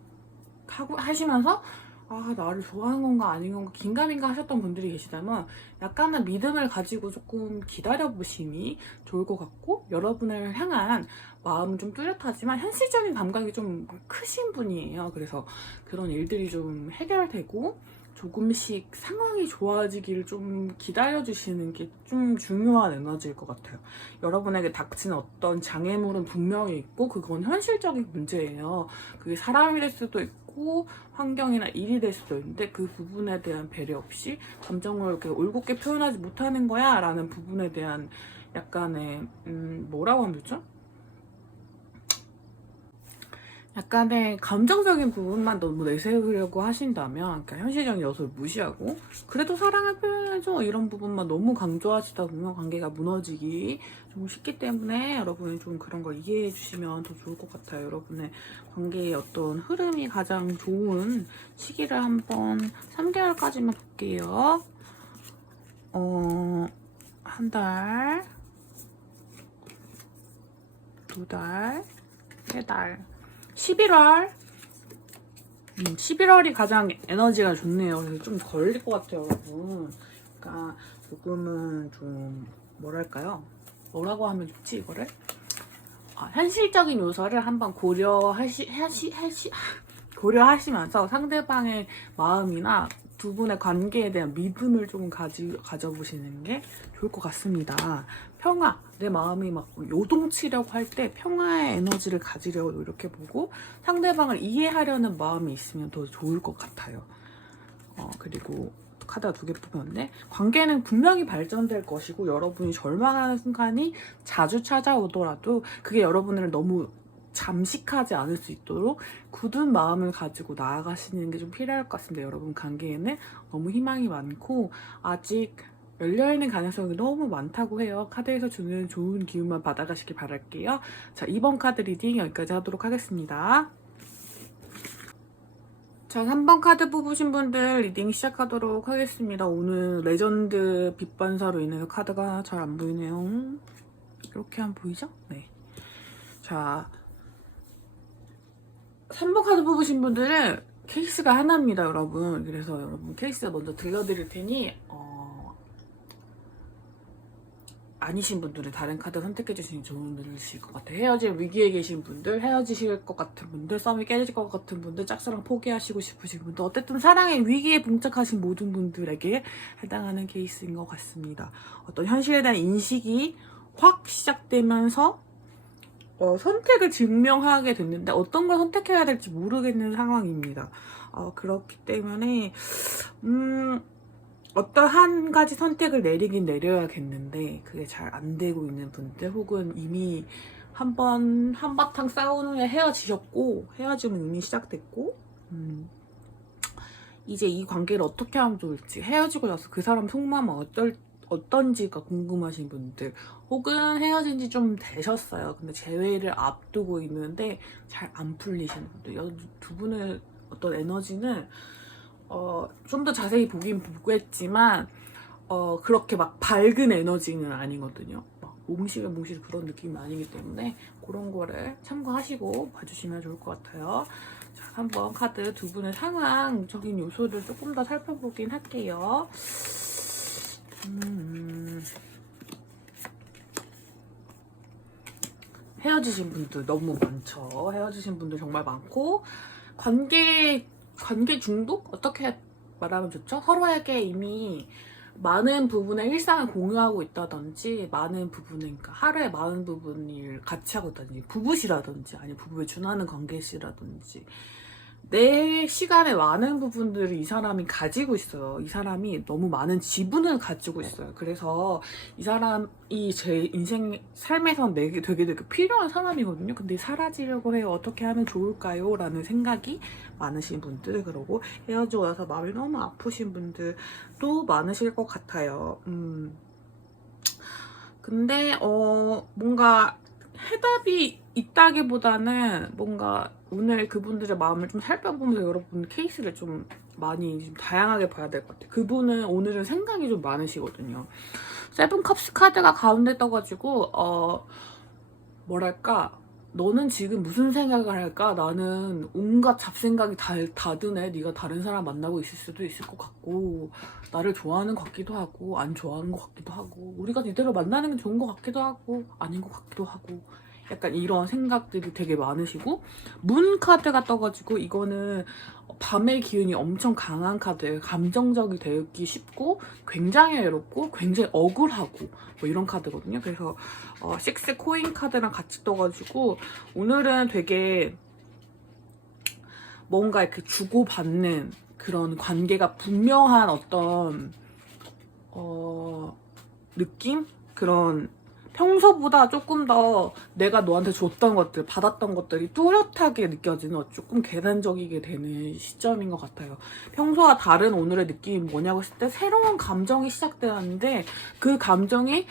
하고 하시면서, 아, 나를 좋아하는 건가 아닌 건가 긴가민가 하셨던 분들이 계시다면, 약간은 믿음을 가지고 조금 기다려보심이 좋을 것 같고, 여러분을 향한 마음은 좀 뚜렷하지만 현실적인 감각이 좀 크신 분이에요. 그래서 그런 일들이 좀 해결되고 조금씩 상황이 좋아지기를 좀 기다려주시는 게 좀 중요한 에너지일 것 같아요. 여러분에게 닥치는 어떤 장애물은 분명히 있고, 그건 현실적인 문제예요. 그게 사람이 될 수도 있고 환경이나 일이 될 수도 있는데, 그 부분에 대한 배려 없이 감정을 이렇게 올곧게 표현하지 못하는 거야 라는 부분에 대한 약간의 뭐라고 하면 되죠? 약간의 감정적인 부분만 너무 내세우려고 하신다면, 그러니까 현실적인 요소를 무시하고 그래도 사랑을 표현해줘 이런 부분만 너무 강조하시다 보면 관계가 무너지기 좀 쉽기 때문에, 여러분이 좀 그런 걸 이해해 주시면 더 좋을 것 같아요. 여러분의 관계의 어떤 흐름이 가장 좋은 시기를 한번 3개월까지만 볼게요. 한 달, 2달, 3달, 11월. 11월이 가장 에너지가 좋네요. 그래서 좀 걸릴 것 같아요, 여러분. 그러니까 조금은 좀 뭐랄까요? 뭐라고 하면 좋지, 이거를? 현실적인 요소를 한번 고려하시면서 상대방의 마음이나 두 분의 관계에 대한 믿음을 조금 가져보시는 게 좋을 것 같습니다. 평화, 내 마음이 막 요동치려고 할 때 평화의 에너지를 가지려고 노력해보고, 상대방을 이해하려는 마음이 있으면 더 좋을 것 같아요. 그리고 카드가 2개 뽑혔는데, 관계는 분명히 발전될 것이고, 여러분이 절망하는 순간이 자주 찾아오더라도 그게 여러분을 너무 잠식하지 않을 수 있도록 굳은 마음을 가지고 나아가시는 게 좀 필요할 것 같습니다. 여러분 관계에는 너무 희망이 많고 아직 열려있는 가능성이 너무 많다고 해요. 카드에서 주는 좋은 기운만 받아가시길 바랄게요. 자, 이번 카드 리딩 여기까지 하도록 하겠습니다. 자, 3번 카드 뽑으신 분들 리딩 시작하도록 하겠습니다. 오늘 레전드 빛반사로 인해서 카드가 잘 안 보이네요. 이렇게 하면 보이죠? 네. 자, 3번 카드 뽑으신 분들은 케이스가 하나입니다, 여러분. 그래서 여러분 케이스 먼저 들려드릴 테니, 아니신 분들은 다른 카드 선택해주시면 좋으실 것 같아요. 헤어질 위기에 계신 분들, 헤어지실 것 같은 분들, 썸이 깨질 것 같은 분들, 짝사랑 포기하시고 싶으신 분들, 어쨌든 사랑의 위기에 봉착하신 모든 분들에게 해당하는 케이스인 것 같습니다. 어떤 현실에 대한 인식이 확 시작되면서 선택을 증명하게 됐는데 어떤 걸 선택해야 될지 모르겠는 상황입니다. 그렇기 때문에 어떤 한 가지 선택을 내리긴 내려야겠는데 그게 잘 안 되고 있는 분들, 혹은 이미 한바탕 싸운 후에 헤어지셨고, 헤어짐은 이미 시작됐고, 이제 이 관계를 어떻게 하면 좋을지, 헤어지고 나서 그 사람 속마음은 어떤지가 궁금하신 분들, 혹은 헤어진 지 좀 되셨어요. 근데 재회를 앞두고 있는데 잘 안 풀리시는 분들, 이 두 분의 어떤 에너지는 좀 더 자세히 보긴 보겠지만 그렇게 막 밝은 에너지는 아니거든요. 막 몽실몽실 그런 느낌이 아니기 때문에 그런 거를 참고하시고 봐주시면 좋을 것 같아요. 자, 한번 카드 두 분의 상황적인 요소를 조금 더 살펴보긴 할게요. 헤어지신 분들 너무 많죠. 헤어지신 분들 정말 많고, 관계 중독? 어떻게 말하면 좋죠? 서로에게 이미 많은 부분의 일상을 공유하고 있다든지, 많은 부분을, 그러니까 하루에 많은 부분을 같이 하고 있다든지, 부부시라든지, 아니 부부에 준하는 관계시라든지, 내 시간에 많은 부분들을 이 사람이 가지고 있어요. 이 사람이 너무 많은 지분을 가지고 있어요. 그래서 이 사람이 제 인생, 삶에선 내게 되게 필요한 사람이거든요. 근데 사라지려고 해요. 어떻게 하면 좋을까요? 라는 생각이 많으신 분들, 그리고 헤어지고 나서 마음이 너무 아프신 분들도 많으실 것 같아요. 근데 뭔가 해답이 있다기보다는 뭔가 오늘 그분들의 마음을 좀 살펴보면서 여러분 케이스를 좀 많이 좀 다양하게 봐야 될 것 같아요. 그분은 오늘은 생각이 좀 많으시거든요. 세븐 컵스 카드가 가운데 떠가지고 뭐랄까, 너는 지금 무슨 생각을 할까? 나는 온갖 잡생각이 다 드네. 네가 다른 사람 만나고 있을 수도 있을 것 같고, 나를 좋아하는 것 같기도 하고, 안 좋아하는 것 같기도 하고, 우리가 이대로 만나는 게 좋은 것 같기도 하고, 아닌 것 같기도 하고, 약간 이런 생각들이 되게 많으시고, 문 카드가 떠가지고 이거는 밤의 기운이 엄청 강한 카드예요. 감정적이 되기 쉽고, 굉장히 외롭고, 굉장히 억울하고, 뭐 이런 카드거든요. 그래서 식스 코인 카드랑 같이 떠가지고 오늘은 되게 뭔가 이렇게 주고받는 그런 관계가 분명한 어떤 느낌? 그런 평소보다 조금 더 내가 너한테 줬던 것들, 받았던 것들이 뚜렷하게 느껴지는 조금 계산적이게 되는 시점인 것 같아요. 평소와 다른 오늘의 느낌이 뭐냐고 했을 때 새로운 감정이 시작되었는데 그 감정이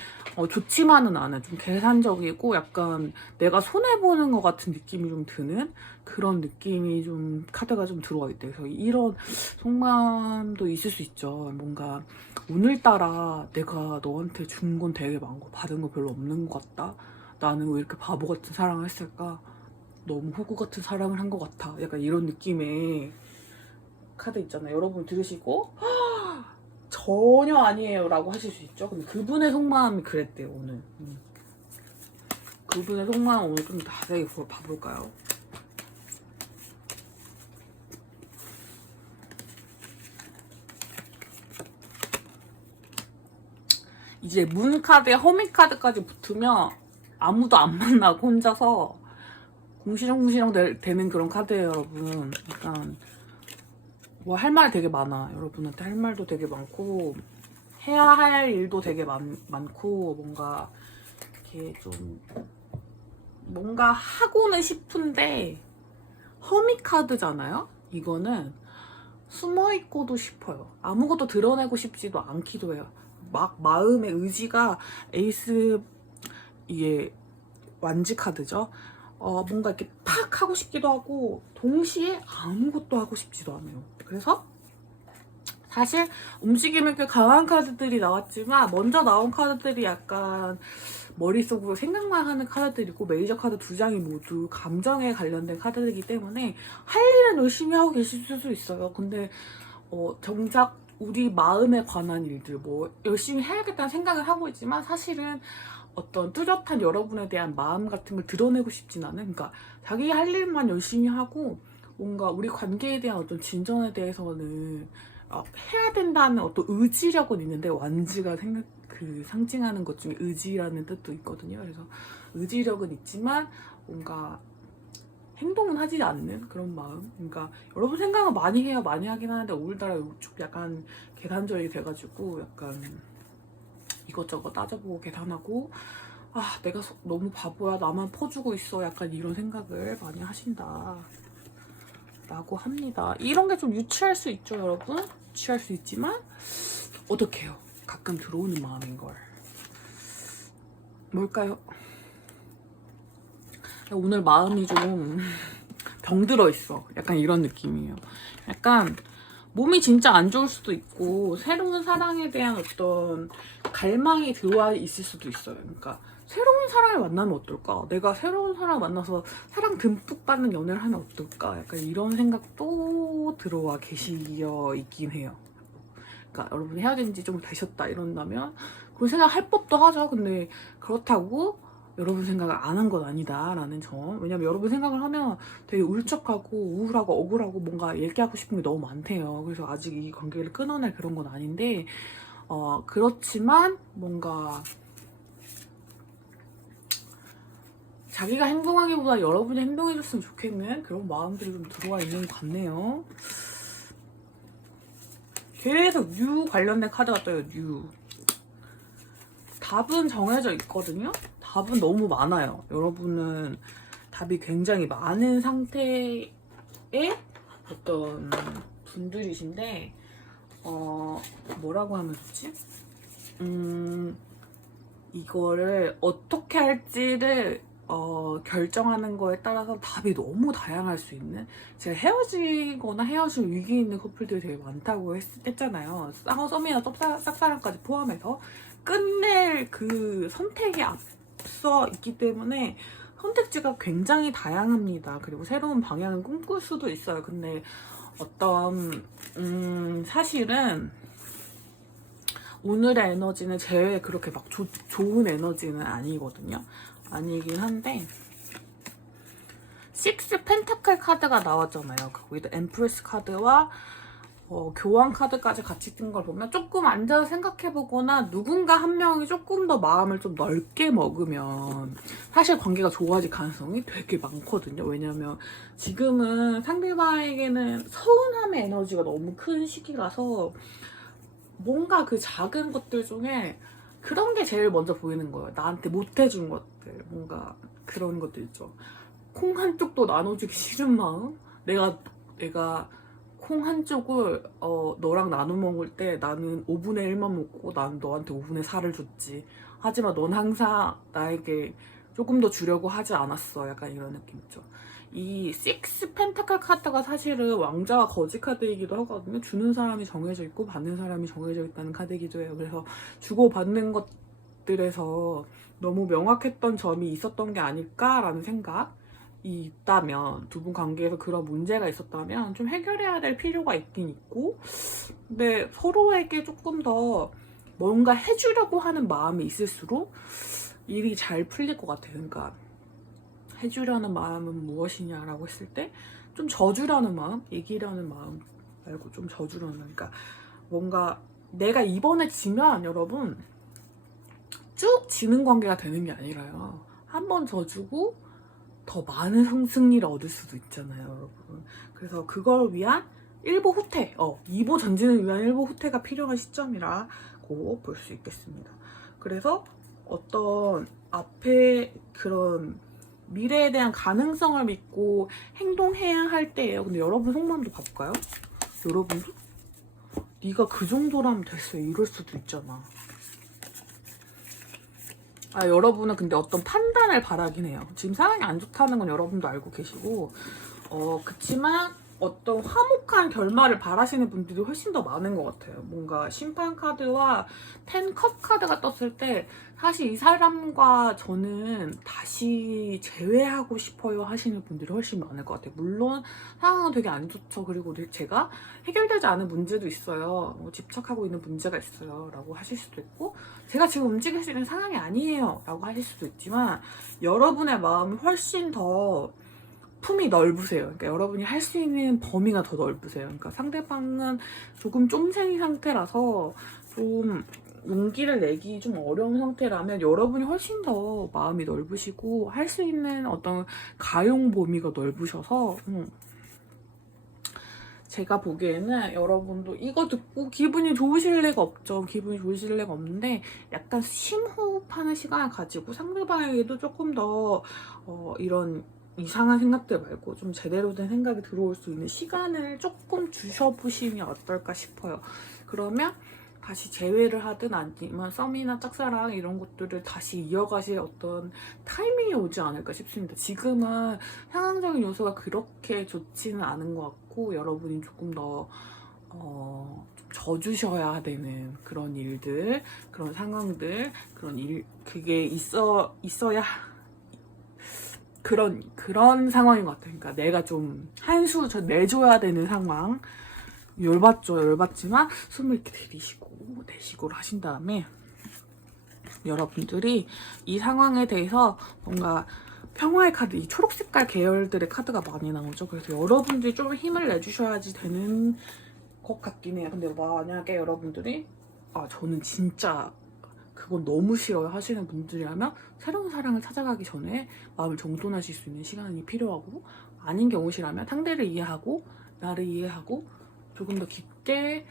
좋지만은 않아요. 좀 계산적이고 약간 내가 손해보는 것 같은 느낌이 좀 드는 그런 느낌이 좀 카드가 좀 들어와 있대요. 그래서 이런 속마음도 있을 수 있죠. 뭔가 오늘따라 내가 너한테 준 건 되게 많고 받은 거 별로 없는 것 같다. 나는 왜 이렇게 바보 같은 사랑을 했을까? 너무 호구 같은 사랑을 한 것 같아. 약간 이런 느낌의 카드 있잖아요. 여러분 들으시고 전혀 아니에요 라고 하실 수 있죠. 근데 그분의 속마음이 그랬대요 오늘. 그분의 속마음 오늘 좀 자세히 봐볼까요? 이제 문 카드에 허미 카드까지 붙으면 아무도 안 만나고 혼자서 궁시렁궁시렁 되는 그런 카드예요, 여러분. 약간 뭐 할 말 되게 많아. 여러분한테 할 말도 되게 많고 해야 할 일도 되게 많고 뭔가 이렇게 좀 뭔가 하고는 싶은데 허미 카드잖아요? 이거는 숨어있고도 싶어요. 아무것도 드러내고 싶지도 않기도 해요. 막 마음의 의지가 에이스, 이게 완지 카드죠. 뭔가 이렇게 팍 하고 싶기도 하고 동시에 아무것도 하고 싶지도 않아요. 그래서 사실 움직임이 꽤 강한 카드들이 나왔지만 먼저 나온 카드들이 약간 머릿속으로 생각만 하는 카드들이고 메이저 카드 두 장이 모두 감정에 관련된 카드이기 때문에 할 일은 열심히 하고 계실 수도 있어요. 근데 정작 우리 마음에 관한 일들 뭐 열심히 해야겠다는 생각을 하고 있지만 사실은 어떤 뚜렷한 여러분에 대한 마음 같은 걸 드러내고 싶진 않은, 그러니까 자기 할 일만 열심히 하고 뭔가 우리 관계에 대한 어떤 진전에 대해서는 해야 된다는 어떤 의지력은 있는데 완지가 상징하는 것 중에 의지라는 뜻도 있거든요. 그래서 의지력은 있지만 뭔가 행동은 하지 않는 그런 마음. 그러니까 여러분 생각은 많이 해요. 많이 하긴 하는데 오늘따라 약간 계산적이 돼가지고 약간 이것저것 따져보고 계산하고 내가 너무 바보야. 나만 퍼주고 있어. 약간 이런 생각을 많이 하신다 라고 합니다. 이런 게 좀 유치할 수 있죠, 여러분. 유치할 수 있지만 어떡해요. 가끔 들어오는 마음인걸. 뭘까요? 오늘 마음이 좀 병들어 있어. 약간 이런 느낌이에요. 약간 몸이 진짜 안 좋을 수도 있고 새로운 사랑에 대한 어떤 갈망이 들어와 있을 수도 있어요. 그러니까 새로운 사람을 만나면 어떨까? 내가 새로운 사람을 만나서 사랑 듬뿍 받는 연애를 하면 어떨까? 약간 이런 생각도 들어와 계시어 있긴 해요. 그러니까 여러분 헤어진 지 좀 되셨다 이런다면 그런 생각 할 법도 하죠. 근데 그렇다고 여러분 생각을 안 한 건 아니다 라는 점. 왜냐면 여러분 생각을 하면 되게 울적하고 우울하고 억울하고 뭔가 얘기하고 싶은 게 너무 많대요. 그래서 아직 이 관계를 끊어낼 그런 건 아닌데 그렇지만 뭔가 자기가 행동하기보다 여러분이 행동해줬으면 좋겠는 그런 마음들이 좀 들어와 있는 것 같네요. 계속 뉴 관련된 카드가 떠요. 뉴. 답은 정해져 있거든요. 답은 너무 많아요. 여러분은 답이 굉장히 많은 상태의 어떤 분들이신데 뭐라고 하면 좋지? 이거를 어떻게 할지를 결정하는 거에 따라서 답이 너무 다양할 수 있는, 제가 헤어지거나 헤어질 위기에 있는 커플들이 되게 많다고 했잖아요. 썸이나 짝사랑까지 포함해서 끝낼 그 선택에 앞서 있기 때문에 선택지가 굉장히 다양합니다. 그리고 새로운 방향을 꿈꿀 수도 있어요. 근데 어떤 사실은 오늘의 에너지는 제 그렇게 막 좋은 에너지는 아니거든요. 아니긴 한데, 식스 펜타클 카드가 나왔잖아요. 거기다 엠프레스 카드와 교환 카드까지 같이 뜬 걸 보면 조금 앉아서 생각해보거나 누군가 한 명이 조금 더 마음을 좀 넓게 먹으면 사실 관계가 좋아질 가능성이 되게 많거든요. 왜냐면 지금은 상대방에게는 서운함의 에너지가 너무 큰 시기라서 뭔가 그 작은 것들 중에 그런 게 제일 먼저 보이는 거예요. 나한테 못해준 것들, 뭔가 그런 것들 있죠. 콩 한쪽도 나눠주기 싫은 마음? 내가 콩 한쪽을 너랑 나눠 먹을 때 나는 5분의 1만 먹고 나는 너한테 5분의 4를 줬지. 하지만 넌 항상 나에게 조금 더 주려고 하지 않았어. 약간 이런 느낌 있죠. 이 식스 펜타클 카드가 사실은 왕자와 거지 카드이기도 하거든요. 주는 사람이 정해져 있고 받는 사람이 정해져 있다는 카드이기도 해요. 그래서 주고받는 것들에서 너무 명확했던 점이 있었던 게 아닐까라는 생각이 있다면, 두 분 관계에서 그런 문제가 있었다면 좀 해결해야 될 필요가 있긴 있고, 근데 서로에게 조금 더 뭔가 해주려고 하는 마음이 있을수록 일이 잘 풀릴 것 같아요. 그러니까 해주려는 마음은 무엇이냐라고 했을 때 좀 져주려는 마음, 이기려는 마음 말고 좀 져주려는, 그러니까 뭔가 내가 이번에 지면 여러분 쭉 지는 관계가 되는 게 아니라요. 한 번 져주고 더 많은 승리를 얻을 수도 있잖아요, 여러분. 그래서 그걸 위한 일보 후퇴, 2보 전진을 위한 일보 후퇴가 필요한 시점이라고 볼 수 있겠습니다. 그래서 어떤 앞에 그런 미래에 대한 가능성을 믿고 행동해야 할 때예요. 근데 여러분 속마음도 봐볼까요? 여러분도? 네가 그 정도라면 됐어. 이럴 수도 있잖아. 여러분은 근데 어떤 판단을 바라긴 해요. 지금 상황이 안 좋다는 건 여러분도 알고 계시고, 그치만 어떤 화목한 결말을 바라시는 분들이 훨씬 더 많은 것 같아요. 뭔가 심판 카드와 10컵 카드가 떴을 때 사실 이 사람과 저는 다시 재회하고 싶어요 하시는 분들이 훨씬 많을 것 같아요. 물론 상황은 되게 안 좋죠. 그리고 제가 해결되지 않은 문제도 있어요. 집착하고 있는 문제가 있어요 라고 하실 수도 있고, 제가 지금 움직일 수 있는 상황이 아니에요 라고 하실 수도 있지만, 여러분의 마음이 훨씬 더 품이 넓으세요. 그러니까 여러분이 할 수 있는 범위가 더 넓으세요. 그러니까 상대방은 조금 쫌생이 상태라서 좀 용기를 내기 좀 어려운 상태라면 여러분이 훨씬 더 마음이 넓으시고 할 수 있는 어떤 가용 범위가 넓으셔서 제가 보기에는 여러분도 이거 듣고 기분이 좋으실 리가 없죠. 기분이 좋으실 리가 없는데 약간 심호흡하는 시간을 가지고 상대방에게도 조금 더 이런 이상한 생각들 말고 좀 제대로 된 생각이 들어올 수 있는 시간을 조금 주셔보시면 어떨까 싶어요. 그러면 다시 재회를 하든 아니면 썸이나 짝사랑 이런 것들을 다시 이어가실 어떤 타이밍이 오지 않을까 싶습니다. 지금은 상황적인 요소가 그렇게 좋지는 않은 것 같고, 여러분이 조금 더 져주셔야 되는 그런 일들, 그런 상황들, 그게 있어야 그런 상황인 것 같아요. 그러니까 내가 좀 한 수 내줘야 되는 상황. 열받죠. 열받지만 숨을 이렇게 들이쉬고 내쉬고 하신 다음에 여러분들이 이 상황에 대해서 뭔가 평화의 카드, 이 초록색깔 계열들의 카드가 많이 나오죠. 그래서 여러분들이 좀 힘을 내주셔야지 되는 것 같긴 해요. 근데 만약에 여러분들이 저는 진짜 그건 너무 싫어요 하시는 분들이라면 새로운 사랑을 찾아가기 전에 마음을 정돈하실 수 있는 시간이 필요하고, 아닌 경우시라면 상대를 이해하고 나를 이해하고 조금 더 깊게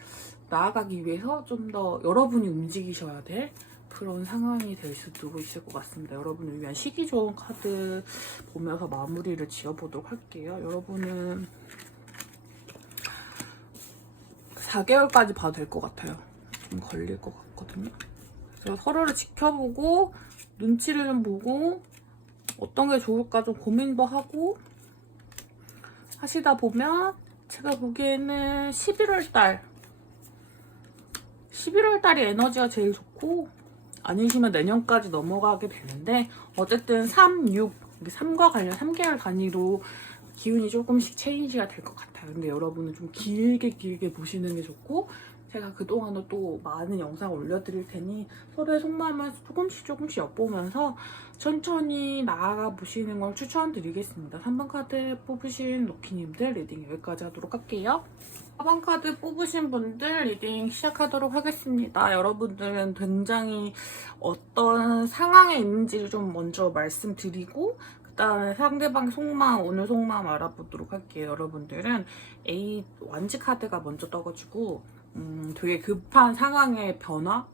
나아가기 위해서 좀 더 여러분이 움직이셔야 될 그런 상황이 될 수도 있을 것 같습니다. 여러분을 위한 시기 좋은 카드 보면서 마무리를 지어보도록 할게요. 여러분은 4개월까지 봐도 될 것 같아요. 좀 걸릴 것 같거든요. 그래서 서로를 지켜보고 눈치를 좀 보고 어떤 게 좋을까 좀 고민도 하고 하시다 보면 제가 보기에는 11월 달이 에너지가 제일 좋고, 아니시면 내년까지 넘어가게 되는데, 어쨌든 3, 6, 3과 관련 3개월 단위로 기운이 조금씩 체인지가 될 것 같아요. 근데 여러분은 좀 길게 보시는 게 좋고, 제가 그동안도 또 많은 영상을 올려드릴 테니 서로의 속마음을 조금씩 엿보면서 천천히 나아가 보시는 걸 추천드리겠습니다. 3번 카드 뽑으신 로키님들 리딩 여기까지 하도록 할게요. 4번 카드 뽑으신 분들 리딩 시작하도록 하겠습니다. 여러분들은 굉장히 어떤 상황에 있는지를 좀 먼저 말씀드리고 그다음에 상대방의 속마음, 오늘 속마음 알아보도록 할게요. 여러분들은 A 완지 카드가 먼저 떠가지고 되게 급한 상황의 변화?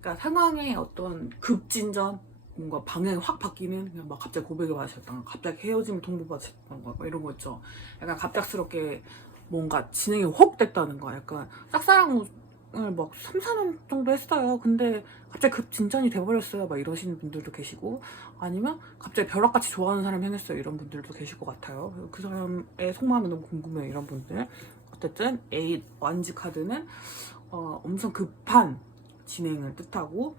그러니까 상황의 어떤 급진전? 뭔가 방향이 확 바뀌는, 그냥 막 갑자기 고백을 받으셨다가 갑자기 헤어짐을 통보받으셨다가 막 이런 거 있죠. 약간 갑작스럽게 뭔가 진행이 혹 됐다는 거야. 약간 짝사랑을 막 3, 4년 정도 했어요. 근데 갑자기 급진전이 돼버렸어요. 막 이러시는 분들도 계시고, 아니면 갑자기 벼락같이 좋아하는 사람이 생겼어요. 이런 분들도 계실 것 같아요. 그 사람의 속마음이 너무 궁금해요. 이런 분들. 어쨌든 A 완지 카드는 엄청 급한 진행을 뜻하고,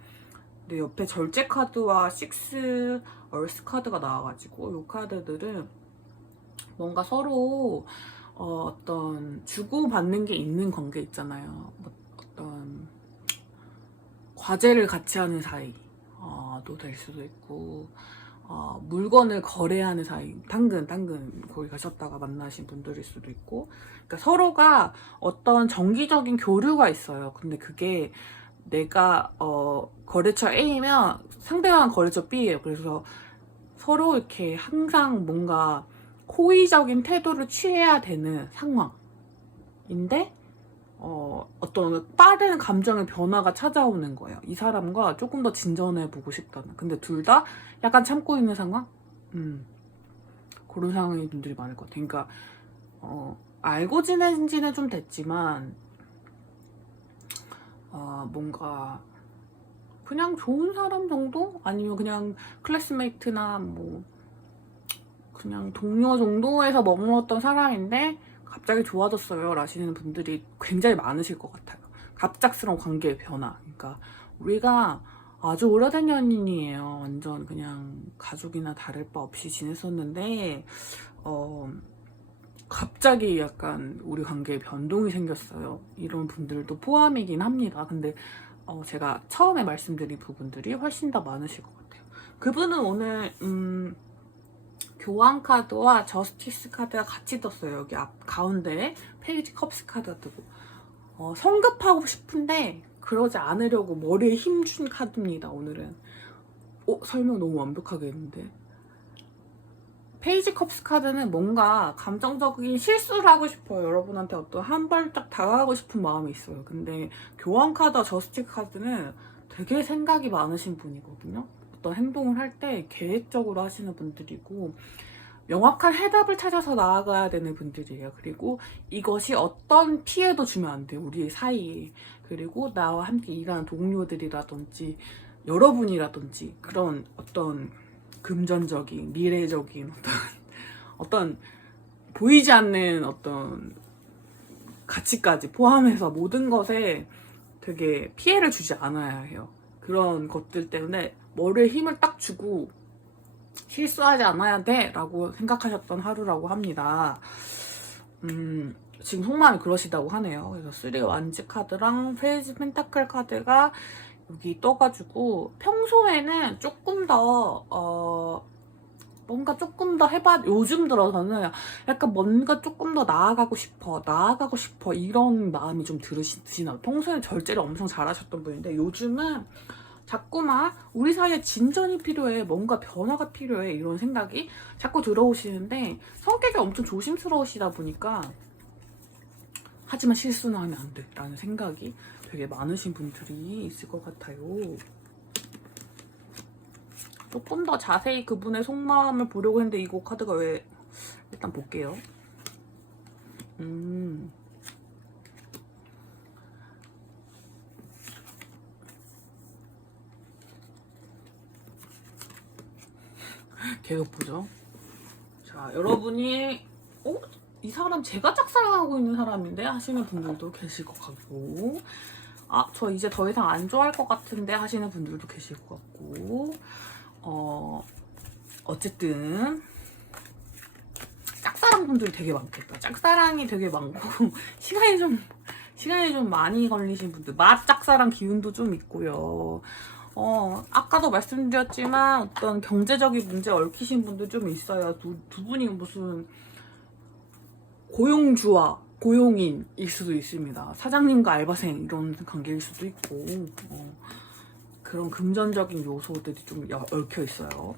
근데 옆에 절제 카드와 식스 얼스 카드가 나와가지고 이 카드들은 뭔가 서로 어떤 주고받는 게 있는 관계 있잖아요. 어떤 과제를 같이 하는 사이도 될 수도 있고, 물건을 거래하는 사이, 당근 거기 가셨다가 만나신 분들일 수도 있고, 그러니까 서로가 어떤 정기적인 교류가 있어요. 근데 그게 내가 거래처 A면 상대방은 거래처 B예요. 그래서 서로 이렇게 항상 뭔가 호의적인 태도를 취해야 되는 상황인데 어떤 빠른 감정의 변화가 찾아오는 거예요. 이 사람과 조금 더 진전해보고 싶다는. 근데 둘 다 약간 참고 있는 상황? 그런 상황인 분들이 많을 것 같아요. 그러니까 알고 지낸 지는 좀 됐지만 뭔가 그냥 좋은 사람 정도? 아니면 그냥 클래스메이트나 뭐 그냥 동료 정도에서 머물렀던 사람인데 갑자기 좋아졌어요 라시는 분들이 굉장히 많으실 것 같아요. 갑작스러운 관계의 변화. 그러니까 우리가 아주 오래된 연인이에요. 완전 그냥 가족이나 다를 바 없이 지냈었는데 갑자기 약간 우리 관계에 변동이 생겼어요. 이런 분들도 포함이긴 합니다. 근데 제가 처음에 말씀드린 부분들이 훨씬 더 많으실 것 같아요. 그분은 오늘 교환 카드와 저스티스 카드가 같이 떴어요. 여기 앞 가운데에 페이지 컵스 카드가 뜨고 성급하고 싶은데 그러지 않으려고 머리에 힘준 카드입니다. 오늘은 설명 너무 완벽하게 했는데, 페이지 컵스 카드는 뭔가 감정적인 실수를 하고 싶어요. 여러분한테 어떤 한 발짝 다가가고 싶은 마음이 있어요. 근데 교환 카드와 저스티스 카드는 되게 생각이 많으신 분이거든요. 어떤 행동을 할 때 계획적으로 하시는 분들이고 명확한 해답을 찾아서 나아가야 되는 분들이에요. 그리고 이것이 어떤 피해도 주면 안 돼요. 우리 사이에. 그리고 나와 함께 일하는 동료들이라든지 여러분이라든지 그런 어떤 금전적인, 미래적인 어떤 보이지 않는 어떤 가치까지 포함해서 모든 것에 되게 피해를 주지 않아야 해요. 그런 것들 때문에 머리에 힘을 딱 주고 실수하지 않아야 돼 라고 생각하셨던 하루라고 합니다. 지금 속마음이 그러시다고 하네요. 그래서 3 완지 카드랑 페이지 펜타클 카드가 여기 떠가지고 평소에는 조금 더 뭔가 조금 더 요즘 들어서는 약간 뭔가 조금 더 나아가고 싶어 이런 마음이 좀 드시나. 평소에 절제를 엄청 잘하셨던 분인데 요즘은 자꾸만 우리 사이에 진전이 필요해, 뭔가 변화가 필요해, 이런 생각이 자꾸 들어오시는데 성격이 엄청 조심스러우시다 보니까 하지만 실수는 하면 안 돼 라는 생각이 되게 많으신 분들이 있을 것 같아요. 조금 더 자세히 그분의 속마음을 보려고 했는데 이거 카드가 왜, 일단 볼게요. 계속 보죠. 자, 여러분이 이 사람 제가 짝사랑하고 있는 사람인데 하시는 분들도 계실 것 같고, 저 이제 더 이상 안 좋아할 것 같은데 하시는 분들도 계실 것 같고, 어쨌든 짝사랑 분들이 되게 많겠다. 짝사랑이 되게 많고 시간이 좀 많이 걸리신 분들, 맛짝사랑 기운도 좀 있고요. 아까도 말씀드렸지만 어떤 경제적인 문제 얽히신 분도 좀 있어요. 두 분이 무슨 고용주와 고용인일 수도 있습니다. 사장님과 알바생 이런 관계일 수도 있고, 그런 금전적인 요소들이 좀 얽혀 있어요.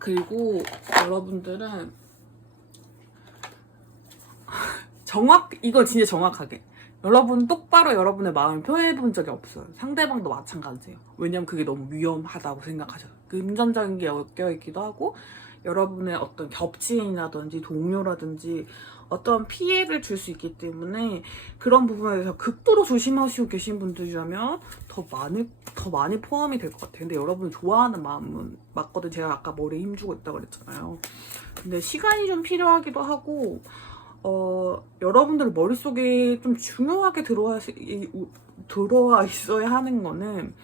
그리고 여러분들은 이거 진짜 정확하게 여러분 똑바로 여러분의 마음을 표현해본 적이 없어요. 상대방도 마찬가지예요. 왜냐면 그게 너무 위험하다고 생각하셔요. 금전적인 게 엮여있기도 하고, 여러분의 어떤 겹치인이라든지 동료라든지 어떤 피해를 줄 수 있기 때문에 그런 부분에 대해서 극도로 조심하시고 계신 분들이라면 더 많이 포함이 될 것 같아요. 근데 여러분이 좋아하는 마음은 맞거든. 제가 아까 머리에 힘주고 있다고 그랬잖아요. 근데 시간이 좀 필요하기도 하고, 여러분들 머릿속에 좀 중요하게 들어와 있어야 하는 거는,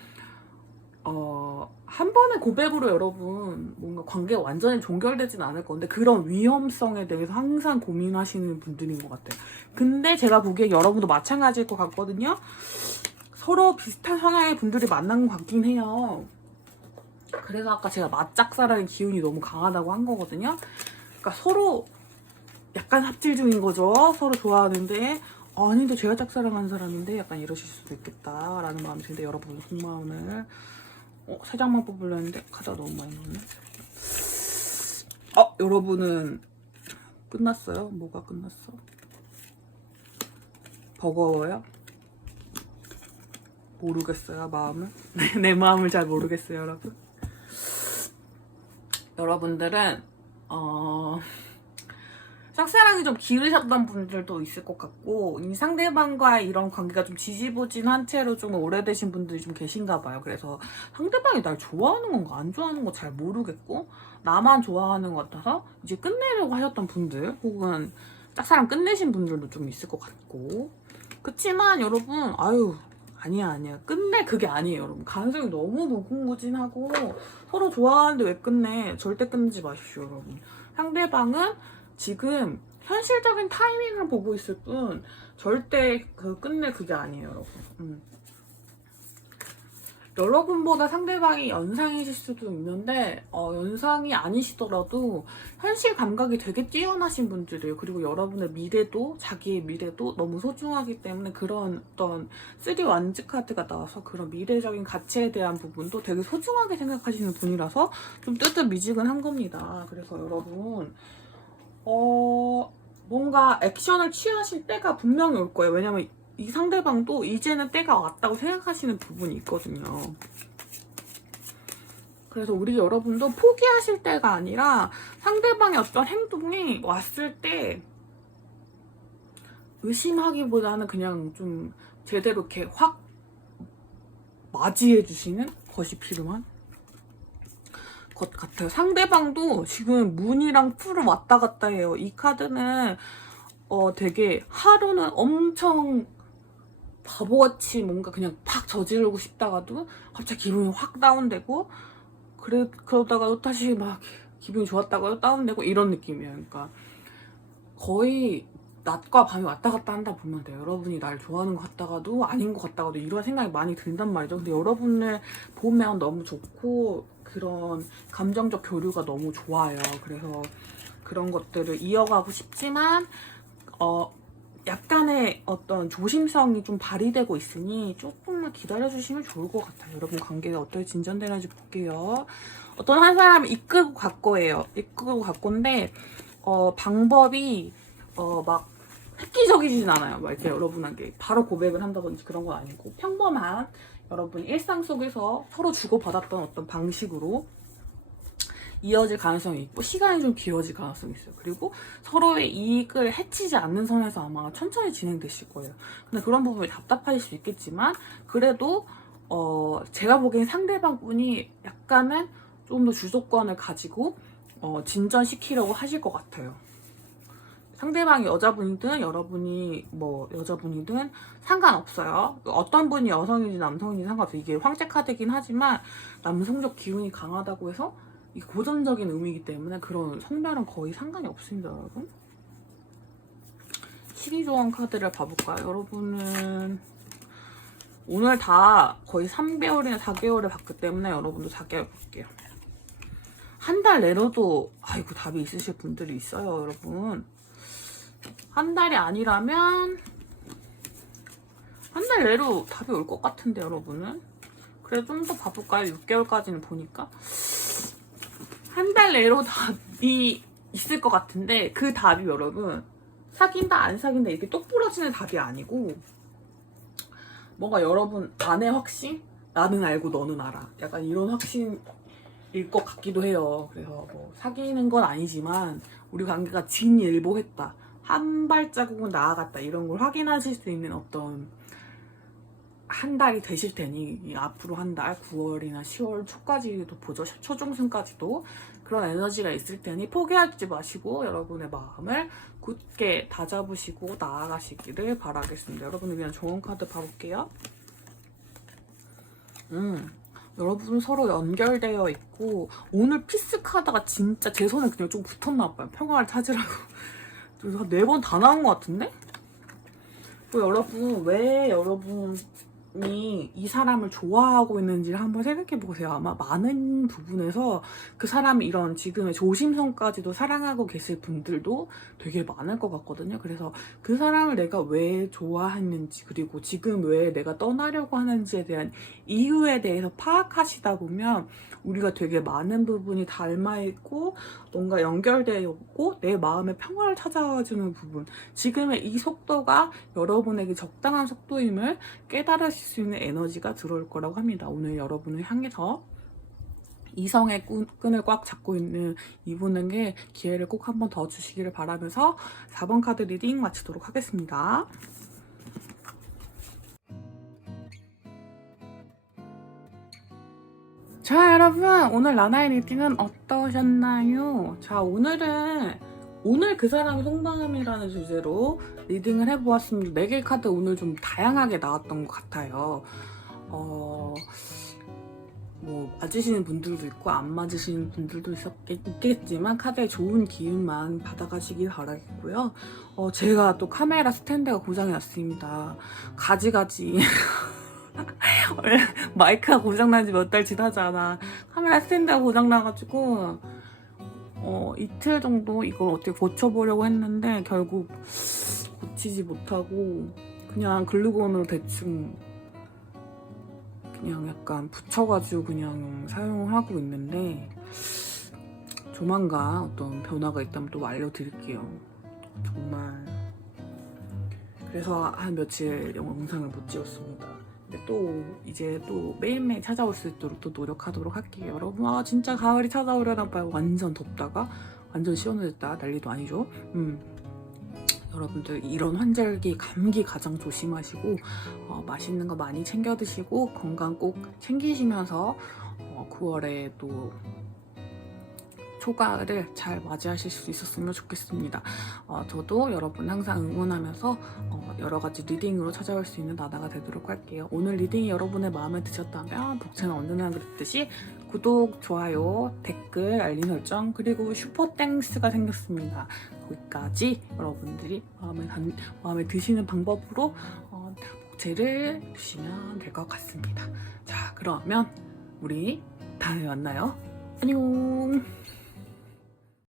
한 번의 고백으로 여러분 뭔가 관계가 완전히 종결되진 않을 건데 그런 위험성에 대해서 항상 고민하시는 분들인 것 같아요. 근데 제가 보기에 여러분도 마찬가지일 것 같거든요. 서로 비슷한 성향의 분들이 만난 것 같긴 해요. 그래서 아까 제가 맞짝사랑의 기운이 너무 강하다고 한 거거든요. 그러니까 서로 약간 삽질 중인 거죠. 서로 좋아하는데 아닌데 제가 짝사랑하는 사람인데 약간 이러실 수도 있겠다라는 마음이 드는데, 여러분의 속마음을 세 장만 뽑으려 했는데 카드가 너무 많이 나오네. 여러분은 끝났어요? 뭐가 끝났어? 버거워요? 모르겠어요, 마음을? 내 마음을 잘 모르겠어요, 여러분. 여러분들은 짝사랑이 좀 길으셨던 분들도 있을 것 같고, 이 상대방과의 이런 관계가 좀 지지부진한 채로 좀 오래되신 분들이 좀 계신가 봐요. 그래서 상대방이 날 좋아하는 건가 안 좋아하는 거 잘 모르겠고 나만 좋아하는 것 같아서 이제 끝내려고 하셨던 분들, 혹은 짝사랑 끝내신 분들도 좀 있을 것 같고. 그치만 여러분, 아니야 끝내, 그게 아니에요. 여러분 가능성이 너무 무궁무진하고 서로 좋아하는데 왜 끝내. 절대 끊지 마십시오, 여러분. 상대방은 지금 현실적인 타이밍을 보고 있을 뿐 절대 끝낼 그게 아니에요, 여러분. 여러분보다 상대방이 연상이실 수도 있는데 연상이 아니시더라도 현실 감각이 되게 뛰어나신 분들이에요. 그리고 여러분의 미래도, 자기의 미래도 너무 소중하기 때문에 그런 어떤 3 완즈 카드가 나와서 그런 미래적인 가치에 대한 부분도 되게 소중하게 생각하시는 분이라서 좀 뜨뜻미지근한 겁니다. 그래서 여러분 뭔가 액션을 취하실 때가 분명히 올 거예요. 왜냐면 이 상대방도 이제는 때가 왔다고 생각하시는 부분이 있거든요. 그래서 우리 여러분도 포기하실 때가 아니라 상대방의 어떤 행동이 왔을 때 의심하기보다는 그냥 좀 제대로 이렇게 확 맞이해 주시는 것이 필요한 것 같아요. 상대방도 지금 문이랑 풀을 왔다 갔다 해요. 이 카드는 되게 하루는 엄청 바보같이 뭔가 그냥 팍 저지르고 싶다가도 갑자기 기분이 확 다운되고, 그러다가 또 다시 막 기분이 좋았다가 다운되고 이런 느낌이에요. 그러니까 거의 낮과 밤이 왔다 갔다 한다 보면 돼요. 여러분이 날 좋아하는 것 같다가도 아닌 것 같다가도 이런 생각이 많이 든단 말이죠. 근데 여러분을 보면 너무 좋고 그런 감정적 교류가 너무 좋아요. 그래서 그런 것들을 이어가고 싶지만 약간의 어떤 조심성이 좀 발휘되고 있으니 조금만 기다려주시면 좋을 것 같아요. 여러분 관계가 어떻게 진전되는지 볼게요. 어떤 한 사람을 이끌고 갈 거예요. 이끌고 갈 건데 방법이 막 획기적이진 않아요. 막 이렇게 여러분에게 바로 고백을 한다든지 그런 건 아니고 평범한 여러분이 일상 속에서 서로 주고받았던 어떤 방식으로 이어질 가능성이 있고 시간이 좀 길어질 가능성이 있어요. 그리고 서로의 이익을 해치지 않는 선에서 아마 천천히 진행되실 거예요. 근데 그런 부분이 답답하실 수 있겠지만 그래도 제가 보기엔 상대방 분이 약간은 좀 더 주도권을 가지고 진전시키려고 하실 것 같아요. 상대방이 여자분이든 여러분이 뭐 여자분이든 상관없어요. 어떤 분이 여성인지 남성인지 상관없어요. 이게 황제 카드긴 하지만 남성적 기운이 강하다고 해서 이게 고전적인 의미이기 때문에 그런 성별은 거의 상관이 없습니다, 여러분. 12조원 카드를 봐볼까요? 여러분은 오늘 다 거의 3개월이나 4개월을 봤기 때문에 여러분도 4개월 볼게요. 한 달 내로도 아이고 답이 있으실 분들이 있어요, 여러분. 한 달이 아니라면 한 달 내로 답이 올 것 같은데 여러분은. 그래 좀 더 봐볼까요? 6개월까지는 보니까 한 달 내로 답이 있을 것 같은데 그 답이 여러분 사귄다 안 사귄다 이렇게 똑부러지는 답이 아니고 뭔가 여러분 안의 확신? 나는 알고 너는 알아. 약간 이런 확신일 것 같기도 해요. 그래서 뭐 사귀는 건 아니지만 우리 관계가 진일보했다. 한 발자국은 나아갔다. 이런 걸 확인하실 수 있는 어떤 한 달이 되실 테니 앞으로 한 달 9월이나 10월 초까지도 보죠. 초중순까지도 그런 에너지가 있을 테니 포기하지 마시고 여러분의 마음을 굳게 다잡으시고 나아가시기를 바라겠습니다. 여러분을 위한 좋은 카드 봐볼게요. 여러분 서로 연결되어 있고 오늘 피스 카드가 진짜 제 손에 그냥 좀 붙었나 봐요. 평화를 찾으라고. 그래서 4번 다 나온 것 같은데? 여러분 왜 여러분이 이 사람을 좋아하고 있는지를 한번 생각해 보세요. 아마 많은 부분에서 그 사람이 이런 지금의 조심성까지도 사랑하고 계실 분들도 되게 많을 것 같거든요. 그래서 그 사람을 내가 왜 좋아했는지 그리고 지금 왜 내가 떠나려고 하는지에 대한 이유에 대해서 파악하시다 보면 우리가 되게 많은 부분이 닮아있고 뭔가 연결되어 있고 내 마음의 평화를 찾아주는 부분, 지금의 이 속도가 여러분에게 적당한 속도임을 깨달으실 수 있는 에너지가 들어올 거라고 합니다. 오늘 여러분을 향해서 이성의 끈을 꽉 잡고 있는 이분에게 기회를 꼭 한 번 더 주시기를 바라면서 4번 카드 리딩 마치도록 하겠습니다. 자 여러분 오늘 라나의 리딩은 어떠셨나요? 자 오늘 그 사람이 속마음이라는 주제로 리딩을 해보았습니다. 4개 카드 오늘 좀 다양하게 나왔던 것 같아요. 뭐 맞으시는 분들도 있고 안 맞으시는 분들도 있겠지만 카드의 좋은 기운만 받아가시길 바라겠고요. 제가 또 카메라 스탠드가 고장이 났습니다. 가지가지 원래 마이크가 고장난 지 몇 달 지나잖아. 카메라 스탠드가 고장나가지고 이틀 정도 이걸 어떻게 고쳐보려고 했는데 결국 고치지 못하고 그냥 글루건으로 대충 그냥 약간 붙여가지고 그냥 사용을 하고 있는데 조만간 어떤 변화가 있다면 또 알려드릴게요. 정말 그래서 한 며칠 영상을 못 찍었습니다. 근데 또 이제 또 매일매일 찾아올 수 있도록 또 노력하도록 할게요. 여러분 진짜 가을이 찾아오려나 봐요. 완전 덥다가 완전 시원해졌다 난리도 아니죠. 여러분들 이런 환절기 감기 가장 조심하시고 맛있는 거 많이 챙겨 드시고 건강 꼭 챙기시면서 9월에 또 초가을을 잘 맞이하실 수 있었으면 좋겠습니다. 저도 여러분 항상 응원하면서 여러 가지 리딩으로 찾아올 수 있는 나나가 되도록 할게요. 오늘 리딩이 여러분의 마음에 드셨다면 복채는 언제나 그랬듯이 구독, 좋아요, 댓글, 알림 설정, 그리고 슈퍼땡스가 생겼습니다. 거기까지 여러분들이 마음에 드시는 방법으로 복제를 주시면 될 것 같습니다. 자, 그러면 우리 다음에 만나요. 안녕.